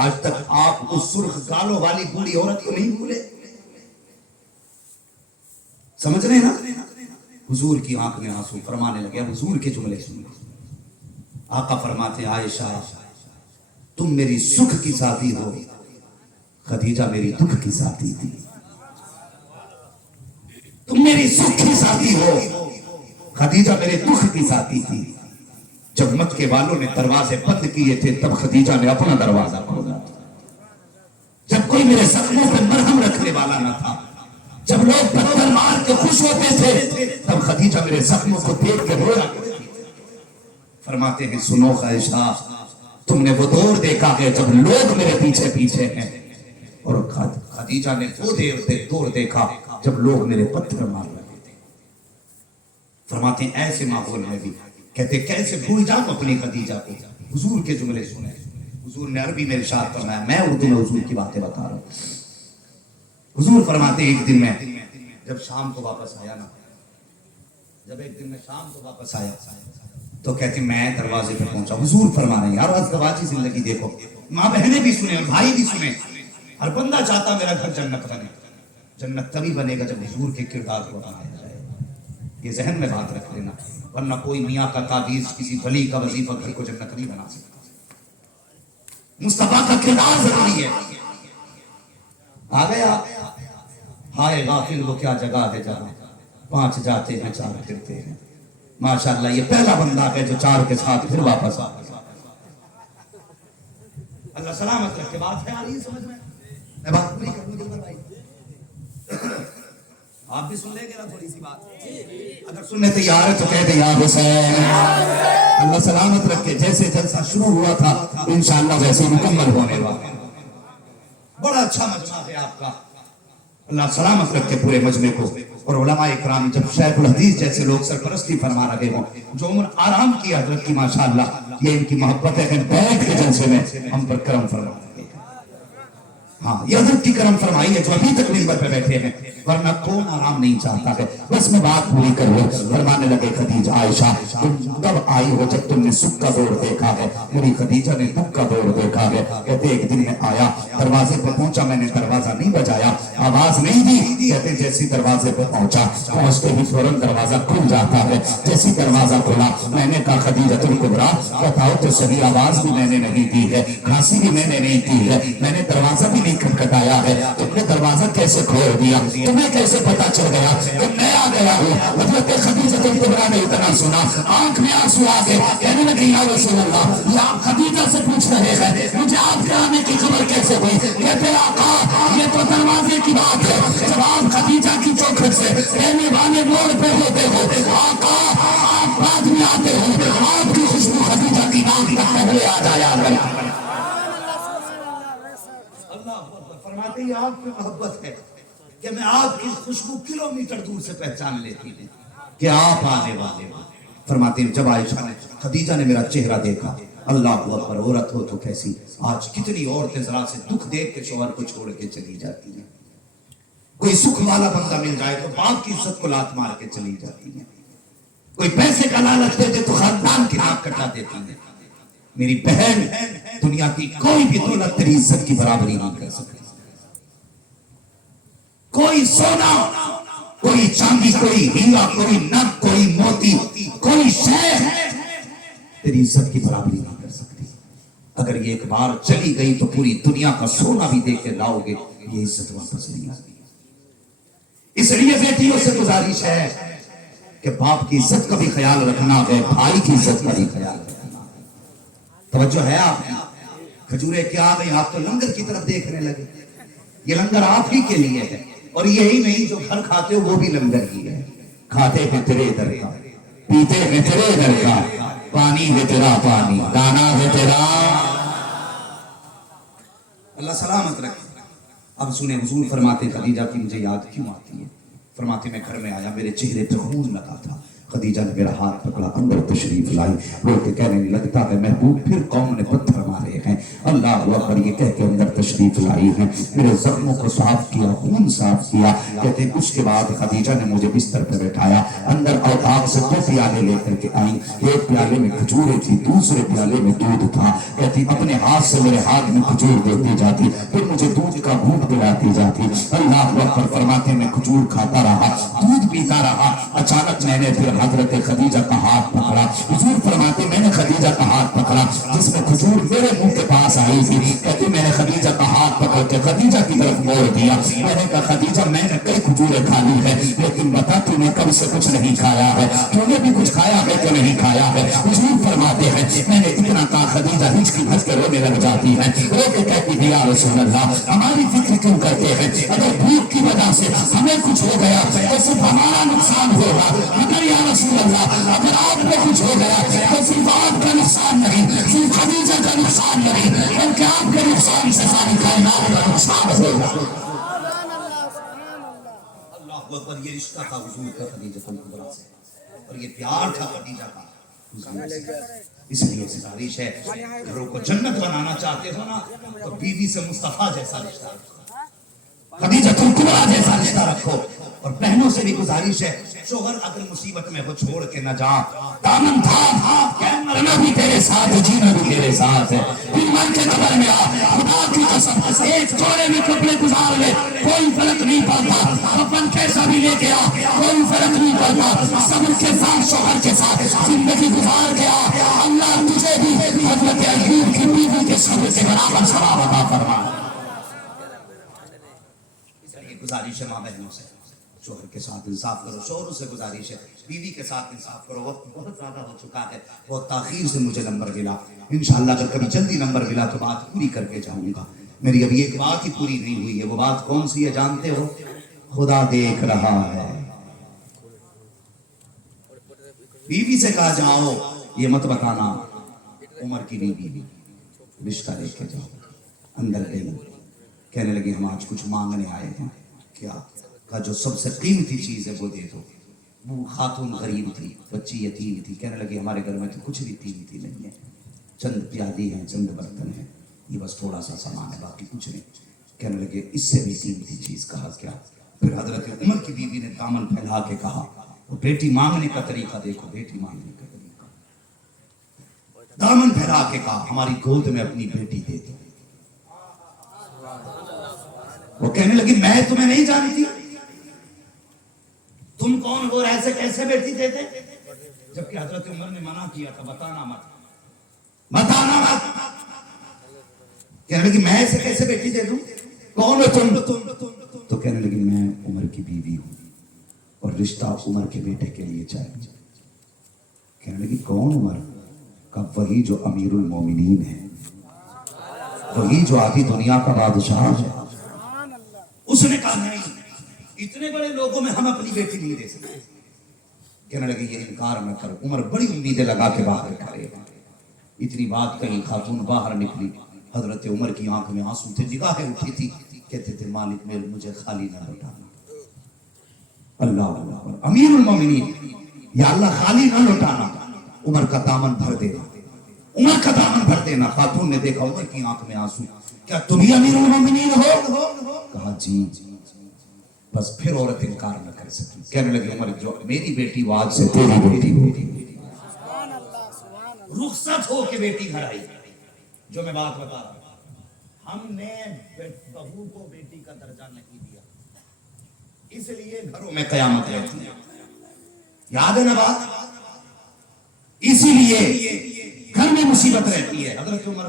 آج تک آپ اس سرخ گالوں والی بوڑھی عورت کو نہیں بھولے؟ سمجھ رہے ہیں نا؟ حضور کی آنکھ میں آنسو، فرمانے لگے، حضور کے جملے سن لیں۔ آقا فرماتے ہیں عائشہ تم میری سکھ کی ساتھی ہو، خدیجہ میری دکھ کی ساتھی تھی۔ تم میری سکھ کی ساتھی ہو، خدیجہ میرے دکھ کی ساتھی تھی۔ جب مکے والوں نے دروازے بند کیے تھے تب خدیجہ نے اپنا دروازہ کھولا۔ جب کوئی میرے زخموں پہ مرہم رکھنے والا نہ تھا، جب لوگ پتھر مار کے خوش ہوتے تھے تب خدیجہ میرے زخموں کو دیکھ کے رویا کرتی تھی۔ فرماتے ہیں سنو عائشہ، تم نے وہ دور دیکھا ہے جب لوگ میرے پیچھے پیچھے ہیں، اور خدیجہ نے وہ دور دیکھا جب لوگ میرے پتھر مار رہے تھے۔ فرماتے ہیں ایسے ماحول میں بھی کہتے کیسے بھول جاؤں اپنی خدیجہ کو۔ حضور کے جملے سنے، حضور نے عربی میں ارشاد فرمایا، میں اردو میں حضور کی باتیں بتا رہا ہوں۔ حضور فرماتے ہیں ایک دن میں جب شام کو واپس آیا نا، جب ایک دن میں شام کو واپس آیا تو کہتے میں دروازے پہ پہنچا، حضور فرما رہے ہیں یار آج گواچی زندگی دیکھو، ماں بہنیں بھی سنیں اور بھائی بھی سنیں، ہر بندہ چاہتا میرا گھر جنت بنے۔ جنت تبھی بنے گا جب حضور کے کردار کو اپنایا جائے، یہ ذہن میں بات رکھ لینا، ورنہ کوئی میاں کا تعویذ کسی ولی کا وظیفہ گھر کو جنت نہیں بنا سکتا۔ مصطفیٰ کا کردار ضروری ہے۔ آ گیا ہائے غافل وہ کیا جگہ ہے جہاں 5 جاتے ہیں 4 پھرتے ہیں۔ ماشاءاللہ یہ پہلا بندہ ہے جو 4 کے ساتھ پھر واپس آ گیا۔ اللہ سلامت رکھے، بات ہے آ رہی ہے سمجھ میں بات پوری کروں دل بھائی، آپ بھی سن لیں گے نا تھوڑی سی بات؟ اگر سننے تیار ہے تو کہہ دیں یا حسین۔ اللہ سلامت رکھے، جیسے جلسہ شروع ہوا تھا انشاءاللہ ویسے مکمل ہونے والا۔ بڑا اچھا مجمع ہے آپ کا، اللہ سلامت رکھے پورے مجمع کو۔ اور علماء اکرام جب شیخ الحدیث جیسے لوگ سرپرستی فرما رہے ہوں، جو عمر آرام کی حضرت کی ماشاءاللہ، یہ ان کی محبت ہے کہ بیٹھ کے جلسے میں ہم پر کرم فرما رہے ہیں۔ ہاں یہ حضرت کی کرم فرمائی ہے جو ابھی تک منبر پہ بیٹھے ہیں، ورنہ کون آرام نہیں چاہتا ہے۔ بس میں بات پوری کر لوں، فرمانے لگے خدیجہ عائشہ تم کب آئی ہو جب تم نے سکھ کا دور دیکھا ہے؟ میری خدیجہ نے دکھ کا دور دیکھا ہے۔ کہتے ایک دن میں آیا، دروازے پہ پہنچا، میں نے دروازہ نہیں بجایا، آواز نہیں دی، کہتے جیسی دروازے پہ پہنچا پہنچتے ہی فوراً دروازہ کھل جاتا ہے۔ جیسی دروازہ کھلا میں نے کہا خدیجہ الکبریٰ بتاؤ تو صحیح، آواز بھی میں نے نہیں دی ہے، کھانسی بھی میں نے نہیں کی ہے، میں نے دروازہ بھی نہیں کھٹکھٹایا ہے، تم نے دروازہ کیسے کھول دیا؟ تمہیں کیسے پتا چل گیا کہ میں آ گیا ہوں؟ حضرت خدیجہ الکبریٰ نے اتنا سنا، آنکھ میں آنسو آ گئے، کہنے لگے یا رسول اللہ، یا خدیجہ سے پوچھ رہے ہیں مجھے آپ کے آنے کی خبر کیسے ہوئی؟ کہتے آقا یہ تو دروازے کی بات ہے، جب آپ خدیجہ کی چوکھٹ سے رہنے والے موڑ پہ ہوتے ہو آقا، آپ بعد میں آتے ہو، آپ کی خوشبو خدیجہ کی نام تک پہلے آ جایا کرتی۔ فرماتے ہیں آپ کی محبت ہے کہ میں آپ کی خوشبو کلومیٹر دور سے پہچان لیتی ہوں کہ آپ آنے والے ہیں۔ فرماتے ہیں جب عائشہ نے خدیجہ نے میرا چہرہ دیکھا، اللہ اکبر، عورت ہو تو کیسی، آج کتنی عورتیں ذرا سے دکھ دیکھ کے شوہر کو چھوڑ کے چلی جاتی ہیں، کوئی سکھ والا بندہ مل جائے تو باپ کی عزت کو لات مار کے چلی جاتی ہیں، کوئی پیسے کا لالچ دے دے تو خاندان کی ناک کٹا دیتی ہیں۔ میری بہن، دنیا کی کوئی بھی دولت تیری عزت کی برابری نہیں کر سکتی، کوئی سونا، کوئی چاندی، کوئی ہیرا، کوئی نگ، کوئی موتی، کوئی شے تیری عزت کی برابری نہیں کر سکتی۔ اگر یہ ایک بار چلی گئی تو پوری دنیا کا سونا بھی دے کے لاؤ گے، یہ عزت واپس نہیں آتی۔ اس لیے بیٹیوں سے گزارش ہے کہ باپ کی عزت کا بھی خیال رکھنا ہے، بھائی کی عزت کا بھی خیال رکھنا۔ توجہ ہے آپ کی؟ کھجورے کیا آ گئی، آپ تو لنگر کی طرف دیکھنے لگے۔ یہ لنگر آپ ہی کے لیے ہے، اور یہی نہیں جو گھر کھاتے ہو وہ بھی لنگر ہی ہے۔ کھاتے ہیں تیرے در کا، پیتے ہیں تیرے در کا، پانی ہے تیرا پانی، دانا ہے تیرا۔ اللہ سلامت رکھے۔ اب سنیں، حضور فرماتے خدیجہ کی مجھے یاد کیوں آتی ہے؟ فرماتے میں گھر میں آیا، میرے چہرے پہ خون لگا تھا، خدیجہ نے میرا ہاتھ پکڑا، اندر تشریف لائی، بول کے کہنے لگتا ہے محبوب پھر قوم نے پتھر مارے ہیں، اللہ اکبر یہ کہہ کے اندر تشریف لائی ہیں، میرے زخموں کو صاف کیا، خون صاف کیا۔ کہتے ہیں اس کے بعد خدیجہ نے مجھے بستر پہ بٹھایا، اندر اوتاق سے 2 پیالے لے کر کے آئیں، ایک پیالے میں کھجوریں تھی، دوسرے پیالے میں دودھ تھا۔ کہتی اپنے ہاتھ سے میرے ہاتھ میں کھجور دیتی جاتی، پھر مجھے دودھ کا گھونٹ پلاتی جاتی۔ اللہ اکبر فرماتے میں کھجور کھاتا رہا، دودھ پیتا رہا۔ اچانک میں نے پھر حضرت خدیجہ کا ہاتھ پکڑا، حضور فرماتے میں نے خدیجہ کا ہاتھ پکڑا جس میں کھجور میرے منہ کے پاس آئی تھی۔ کہتے میں نے خدیجہ کا ہاتھ پکڑ کے خدیجہ کی طرف موڑ دیا، میں نے کہا خدیجہ میں نے کئی کھجوریں کھا لی ہے، لیکن بتا تو نے کب سے کچھ نہیں کھایا ہے، تو نے بھی کچھ کھایا ہے کہ نہیں کھایا ہے؟ حضور فرماتے ہیں میں نے اتنا کہا خدیجہ ہچ کے رونے لگ جاتی ہے، رو کے کہتی تھی یا رسول اللہ ہماری فکر کیوں کرتے ہیں؟ اگر بھوک کی وجہ سے ہمیں کچھ ہو گیا تو صرف ہمارا نقصان ہوگا، مگر یا رسول اللہ اگر آپ کو کچھ ہو گیا تو صرف آپ کا نقصان نہیں، صرف خدیجہ کا نقصان نہیں، بلکہ آپ کے نقصان سے ساری کائنات کا نقصان ہوگا۔ اللہ اکبر، یہ رشتہ تھا حضور کا خدیجہ کبریٰ سے، اور یہ پیار تھا خدیجہ کا حضور سے۔ اس لیے گزارش ہے گھروں کو جنت بنانا چاہتے ہو نا تو بیوی سے مصطفیٰ جیسا رشتہ رکھو، خدیجہ کبریٰ جیسا رشتہ رکھو۔ اور بہنوں سے بھی گزارش ہے شوہر اگر مصیبت میں ہو چھوڑ کے نہ جا، دامن تھام کہ مرنا بھی تیرے ساتھ ہے، جینا بھی تیرے ساتھ ہے، پھر مر کے قبر میں آ، خدا کی قسم ایک جوڑے میں کپڑے گزار لے کوئی فرق نہیں پڑتا، کفن کیسا بھی لے کے آ کوئی فرق نہیں پڑتا، صبر کے ساتھ شوہر کے ساتھ زندگی گزار کے آ، اللہ تجھے بھی حضرت ایوب کی بیوی کے صبر کے برابر ثواب عطا فرمائے۔ اس لیے گزارش ہے ماں بہنوں سے شوہر کے ساتھ انصاف کرو، شوہروں سے گزارش ہے بیوی کے ساتھ انصاف کرو۔ وقت بہت زیادہ ہو چکا ہے، بہت تاخیر سے مجھے نمبر ملا، انشاءاللہ اگر کبھی جلدی نمبر ملا تو بات پوری کر کے جاؤں گا۔ میری ابھی ایک بات ہی پوری نہیں ہوئی ہے، وہ بات کون سی ہے جانتے ہو؟ خدا دیکھ رہا ہے۔ بیوی سے کہا جاؤ یہ مت بتانا عمر کی بیوی، رشتہ لے کے جاؤ۔ اندر گئی، کہنے لگی ہم آج کچھ مانگنے آئے ہیں۔ کیا؟ کہا جو سب سے قیمتی چیز ہے وہ دے دو۔ وہ خاتون غریب تھی، بچی یتیم تھی، کہنے لگی ہمارے گھر میں تو کچھ بھی قیمتی نہیں ہے، چند پیالی ہیں، چند برتن ہیں، یہ بس تھوڑا سا سامان ہے، باقی کچھ نہیں۔ کہنے لگے اس سے بھی قیمتی چیز۔ کہا کیا؟ پھر حضرت عمر کی بیوی نے دامن پھیلا کے کہا بیٹی مانگنے کا طریقہ دیکھو، بیٹی مانگنے کا طریقہ، دامن پھیلا کے کہا ہماری گود میں اپنی بیٹی دے دو۔ وہ کہنے لگی میں تمہیں نہیں جانتی، تم کون ہو، ایسے کیسے بیٹی دے دے؟ جبکہ حضرت عمر نے منع کیا تھا بتانا مت، بتانا مت۔ کہنے لگی میں ایسے کیسے بیٹی دے دوں، کون ہو تم؟ تو کہنے لگی میں عمر کی بیوی ہوں اور رشتہ عمر کے بیٹے کے لیے چاہیے۔ کہنے لگی کون عمر؟ کہ وہی جو امیر المومنین ہے، وہی جو آدھی دنیا کا بادشاہ ہے۔ اس نے کہا نہیں، اتنے بڑے لوگوں میں ہم اپنی بیٹی نہیں دے سکتے۔ کہنے لگے یہ انکار نہ کرو۔ عمر بڑی امیدیں لگا کے باہر کھڑے، اتنی بات کہی، خاتون باہر نکلی، حضرت عمر کی آنکھ میں آنسو تھے، نگاہیں اٹھی تھی، کہتے تھے مالک میرے مجھے خالی نہ لوٹانا۔ اللہ اللہ، امیر المومنین، یا اللہ خالی نہ لوٹانا، عمر کا دامن بھر دینا، عمر کا دامن بھر دینا۔ خاتون نے دیکھا عمر کی آنکھ میں آنسو، کیا تم ہی امیر المومنین ہو؟ کہا جی۔ بس پھر عورت انکار نہ کر سکی، کہنے لگی عمر جو میری بیٹی وہ آج سے تیری بیٹی ہوگی۔ رخصت ہو کے بیٹی گھر آئی۔ جو میں بات بتا رہا ہوں، ہم نے بہو کو بیٹی کا درجہ نہیں دیا، اس لیے گھروں میں قیامت رہتی ہے، یاد ہے نا بات؟ اسی لیے گھر میں مصیبت رہتی ہے۔ حضرت عمر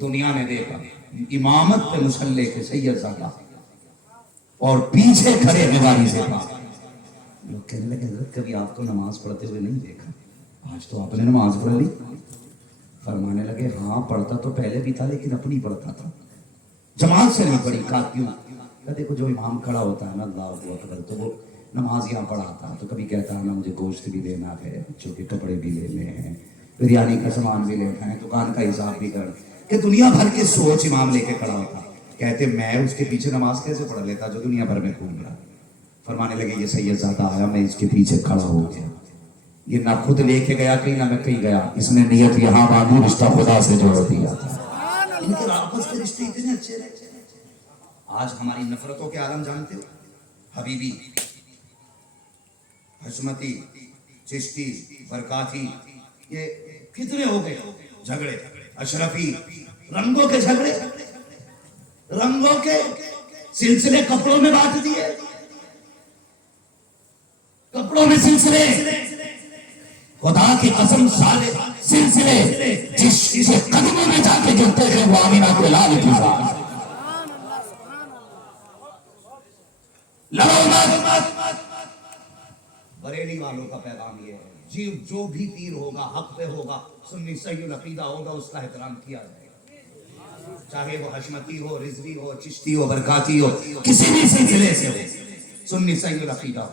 دنیا نے دیکھا امامت پہ مسلح کے سید زادہ اور پیچھے کھڑے بیماری سے پاک. لوگ کہنے لگے حضرت کبھی آپ کو نماز پڑھتے ہوئے نہیں دیکھا, آج تو آپ نے نماز پڑھ لی. فرمانے لگے ہاں پڑھتا تو پہلے بھی تھا لیکن اپنی پڑھتا تھا, جماعت سے نہیں پڑھی. کہا کیوں؟ کہ دیکھو جو امام کھڑا ہوتا ہے نا اللہ اکبر تو وہ نماز یہاں پڑھاتا ہے تو کبھی کہتا ہے نا مجھے گوشت بھی لینا ہے, بچوں کے کپڑے بھی لینے ہیں, بریانی کا سامان بھی لینا ہے, دکان کا حساب بھی کرنا, کہ دنیا بھر کے سوچ امام لے کے کھڑا ہوتا. کہتے میں اس کے پیچھے نماز کیسے پڑھ لیتا جو دنیا بھر میں گھوم رہا. فرمانے لگے یہ سید زادہ آیا, میں اس کے پیچھے کھڑا ہو گیا, یہ نہ خود لے کے گیا کہیں نہ میں کہیں گیا, اس نے نیت یہاں باندھی, رشتہ خدا سے جوڑ دیا. ان کے آپس کے رشتے اتنے اچھے رہے. آج ہماری نفرتوں کے عالم جانتے ہو, حبیبی, حشمتی, چشتی, برکاتی, یہ کتنے ہو گئے جھگڑے. اشرفی, رنگوں کے جھگڑے, رنگوں کے سلسلے کپڑوں میں بانٹ دیے, کپڑوں میں سلسلے. خدا کی قسم سارے سلسلے جس قدموں میں جا کے جڑتے ہیں وہ آمینہ کو لال کی ذات. لڑو مت. بریلی والوں کا پیغام یہ ہے جی جو بھی پیر ہوگا حق پہ ہوگا, سنی صحیح العقیدہ ہوگا, اس کا احترام کیا جائے گا, چاہے وہ حشمتی ہو, رضوی ہو, چشتی ہو, برکاتی ہو, کسی بھی سلسلے سے ہو, سنی صحیح العقیدہ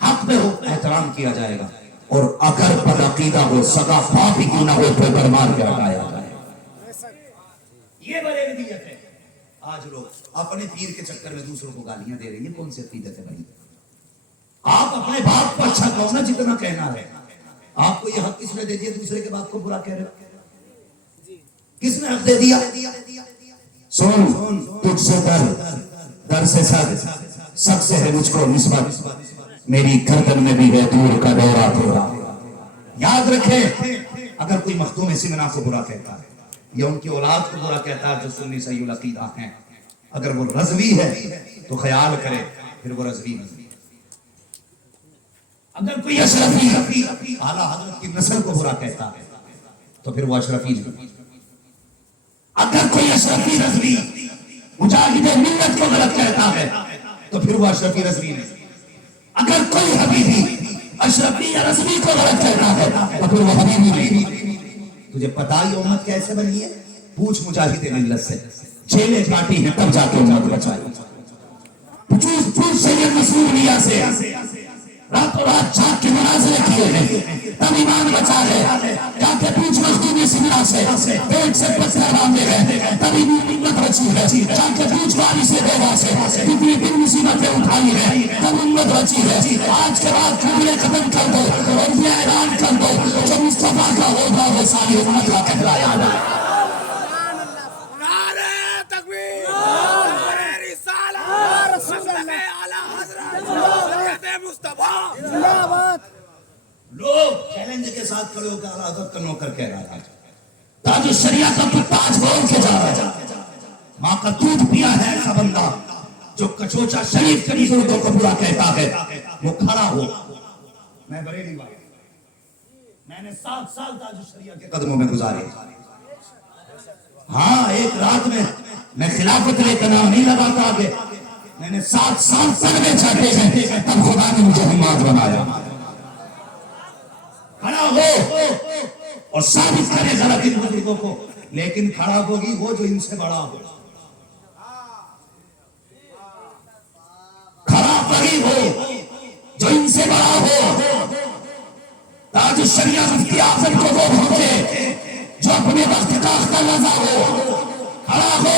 حق پہ ہو احترام کیا جائے گا. اور اگر بد عقیدہ ہو سگا باپ ہی کیوں نہ ہو تو برمار کے ہٹایا جائے. یہ بریلویت ہے. آج لوگ اپنے پیر کے چکر میں دوسروں کو گالیاں دے رہے ہیں, یہ کون سی عقیدت ہے بھائی؟ آپ اپنے باپ کو اچھا کہو نا جتنا کہنا ہے. آپ کو یہ حق کس نے دے دیا دوسرے کے باپ کو برا کہہ رہے ہو؟ کس نے حق دے دیا؟ سن تجھ سے در سے سب سے ہے مجھ کو نسبت, میری گردن میں بھی ہے دور کا دورہ تیرا. یاد رکھے اگر کوئی مختوم سمنا کو برا کہتا ہے یا ان کی اولاد کو برا کہتا ہے جو سنی صحیح العقیدہ ہیں, اگر وہ رضوی ہے تو خیال کرے پھر وہ رضوی نہیں. اگر کوئی اشرفی اعلیٰ حضرت کی نسل کو برا کہتا ہے تو پھر وہ اشرفی نہیں. اگر کوئی اشرفی رضوی مجاہد ملت کو غلط کہتا ہے تو پھر وہ اشرفی رضوی نہیں. اگر کوئی حبیبی اشرفی یا رضوی کو غلط کہتا ہے تو پھر وہ حبیبی نہیں. تجھے پتا ہی امت کیسے بنی ہے؟ پوچھ مجاہد ملت سے, چیلے کاٹی ہیں تب جا کے امت بچائی. پوچھ سید مسعود میاں سے, راتوں رات جھاگ کے مناظرے کیے ہیں تب ایمان بچا ہے. جا کے پوچھ مخدوم سمنا سے, پیٹ سے پتھر باندھے ہیں تب امت بچی ہے. جا کے پوچھ والی سے بیوہ سے, کتنی دن مصیبتیں اٹھائی ہیں تب امت بچی ہے. آج کے بعد قبلے ختم کر دو اور یہ اعلان کر دو جو مصطفیٰ کا ہوگا وہ ساری امت کا کہلایا جائے. نعرہ تکبیر, نعرہ رسالت, مسلک اعلیٰ حضرت سید مصطفیٰ زندہ باد. لوگ چیلنج کے ساتھ کھڑے ہو کر اعلیٰ حضرت کا نوکر کہہ رہا ہے, تاج شریعہ کا تو تاج بول کے جا رہا ہے. ماں کا دودھ پیا ہے ایسا بندہ جو کچوچا شریف کے بزرگوں کو برا کہتا ہے وہ کھڑا ہو. میں بریلی والا, میں نے 7 سال تاج شریعہ کے قدموں میں گزارے. ہاں ایک رات میں خلافت لے کر نام نہیں لگاتا کہ میں نے 7 سال سرگے چھاٹے ہیں تب خدا نے مجھے ہمت بنایا. کھڑا ہو اور ثابت کرے غلط ان بزرگوں کو, لیکن کھڑا ہوگی وہ جو ان سے بڑا ہو. کھڑا وہی ہو جو ان سے بڑا ہو. تاج الشریعہ مفتی اعظم کو وہ بھونکے جو اپنے وقت کا اختر رضا ہو. کھڑا ہو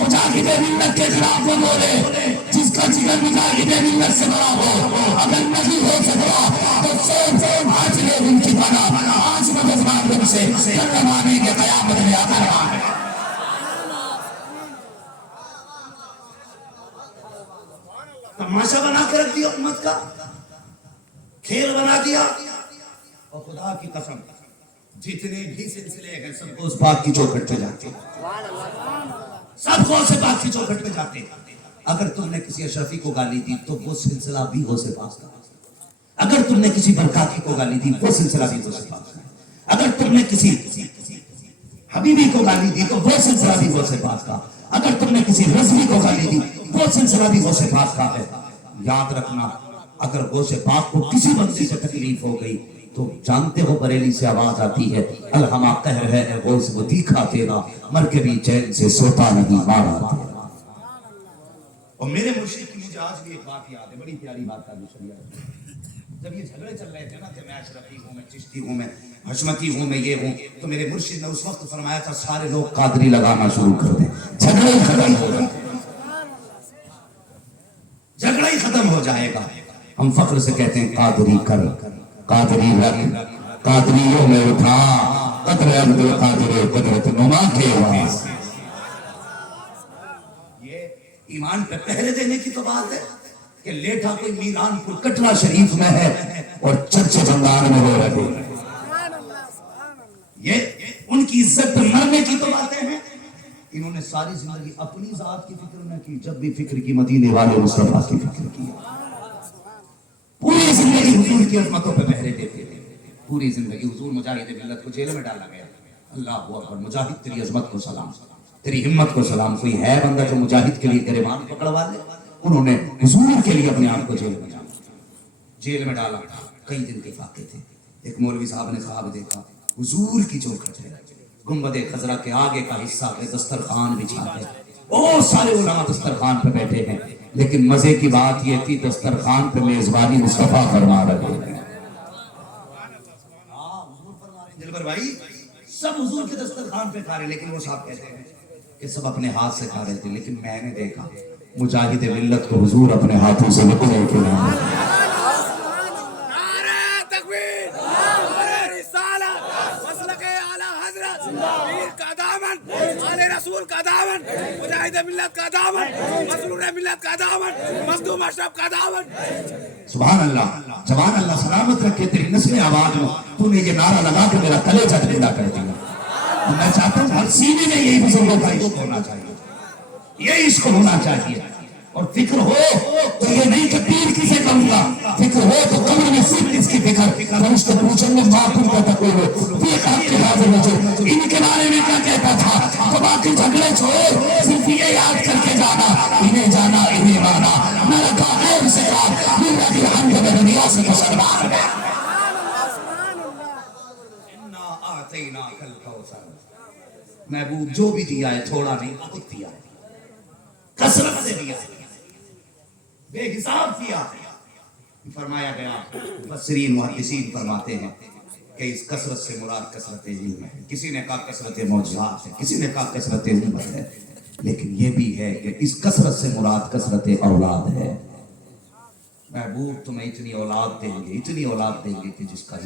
مجاہد ملت کے خلاف وہ بولے جس کا جگر مجاہد ملت سے بڑا ہو. اگر نہیں ہو سکتا تو سوچ آج لوگ ان کی پناہ, آج مدد مانگ سے کل زمانے کے قیامت میں آتا رہا ہے. تماشا بنا کے رکھ دیا امت کا, کھیل بنا دیا. اور خدا کی قسم جتنے بھی سلسلے ہیں سب کو اس بات کی چوکھٹ پہ جاتے ہیں, سب کو اسے بات کی چوکھٹ پہ جاتے ہیں. اگر تم نے کسی اشرفی کو گالی دی تو وہ سلسلہ بھی ہو سے پاس کا. اگر تم نے کسی برکاتی کو گالی دی وہ سلسلہ بھی ہو سے پاس کا. اگر تم نے کسی حبیبی کو گالی دی تو وہ سلسلہ بھی غوث پاک کا، اگر تم نے کسی رضوی کو گالی دی وہ سلسلہ بھی غوث پاک کا ہے۔ یاد رکھنا اگر غوث پاک کو کسی بندے سے تکلیف ہو گئی تو جانتے ہو بریلی سے آواز آتی ہے الہما قہر ہے اے غوث وہ دیکھا تیرا، مر کے بھی چین سے سوتا نہیں مارا تیرا۔ اور میرے مرشد کی مجھے آج بھی ایک بات یاد ہے، بڑی پیاری بات کا شریعت، جب یہ جھگڑے چل رہے تھے نا کہ میں اشرفی ہوں، میں چشتی ہوں، میں حشمتی ہوں، میں یہ ہوں، تو میرے مرشد نے اس وقت فرمایا تھا سارے لوگ قادری لگانا شروع کر دیں، جھگڑے ہی ختم ہو گئے، جھگڑا ہی ختم ہو جائے گا۔ ہم فخر سے کہتے ہیں قادری کر، قادری رکھ، قادریوں میں اٹھا، قدر عبد القادر قدرت نما کے واس۔ یہ ایمان پہ پہرے دینے کی تو بات ہے کہ لیٹا کوئی میران پور کٹرا شریف میں ہے اور چرچ بنگار میں ہو رہے، یہ ان کی عزت پہ مرنے کی تو باتیں ہیں۔ انہوں نے ساری زندگی اپنی ذات کی فکر نہ کی، جب بھی فکر کی مدینے والے مصطفیٰ کی فکر کی، پوری زندگی حضور کی عظمتوں پہ پہرے دیتے تھے، پوری زندگی۔ حضور مجاہد ملت کو جیل میں ڈالا گیا، اللہ اکبر، مجاہد تیری عظمت کو سلام، تیری ہمت کو سلام، کوئی ہے بندہ جو مجاہد کے لیے گریبان پکڑوا لے؟ انہوں نے حضور کے لیے اپنے آپ کو جیل میں ڈالا، کئی دن کے فاقے تھے۔ ایک مولوی صاحب نے خواب دیکھا حضور کی چوکھٹ ہے، گنبد خضرا کے آگے کا حصہ ہے، دسترخوان بچھا ہے، بہت سارے علماء دسترخوان پہ بیٹھے ہیں، لیکن مزے کی بات یہ تھی دسترخوان پہ میزبانی مصطفیٰ فرما رہے ہیں۔ دلبر بھائی سب حضور کے دسترخوان پہ کھا رہے، لیکن وہ صاحب کہتے ہیں کہ سب اپنے ہاتھ سے کھا رہے تھے، لیکن میں نے دیکھا مجاہد ملت کو حضور اپنے ہاتھوں سے لقمے کھلائے۔ نعرہ تکبیر، نعرہ رسالت، مسلک اعلی حضرت، پیر کا دامن، آل رسول کا دامن، مجاہد ملت کا دامن، مظلوم ملت کا دامن، مخدوم اشرف کا دامن۔ سبحان اللہ، جوان اللہ سلامت رکھے تیری نسل آواز میں تو نے یہ نعرہ لگا کے میرا کلیجہ ٹھنڈا کر دیا۔ اور میں چاہتا ہوں ہر سینے میں یہی بزرگوں کا عشق ہونا چاہیے، یہ عشق ہونا چاہیے، اور فکر ہو تو یہ نہیں کہ پیر کسے کہوں گا، فکر ہو تو قبر میں صرف اس کی فکر، فرشتے پوچھیں گے معقول کا تقویل فی حق کے حاضر وجود، ان کے بارے میں کیا کہتا تھا؟ تو باقی جھگڑے چھوڑو، صرف یہ یاد کر کے جانا، انہیں جانا انہیں مانا، نہ رکھا خیر سے کام، میرا دل ہم کے میرے دنیا سے مسلمان ہے۔ اِنَّا أَعْطَيْنَاكَ الْكَوْثَرَ، محبوب جو بھی دیا ہے تھوڑا نہیں بہت دیا ہے، کثرت سے دیا ہے، بے حساب دیا ہے۔ فرمایا گیا مفسرین محدثین فرماتے ہیں کہ اس کثرت سے مراد کثرت علم ہے، کسی نے کہا کثرت معجزات ہے، کسی نے کہا کثرت ہمت ہے، لیکن یہ بھی ہے کہ اس کثرت سے مراد کثرت اولاد ہے۔ محبوب تمہیں اتنی اولاد دیں گے، اتنی اولاد دیں گے کہ جس کا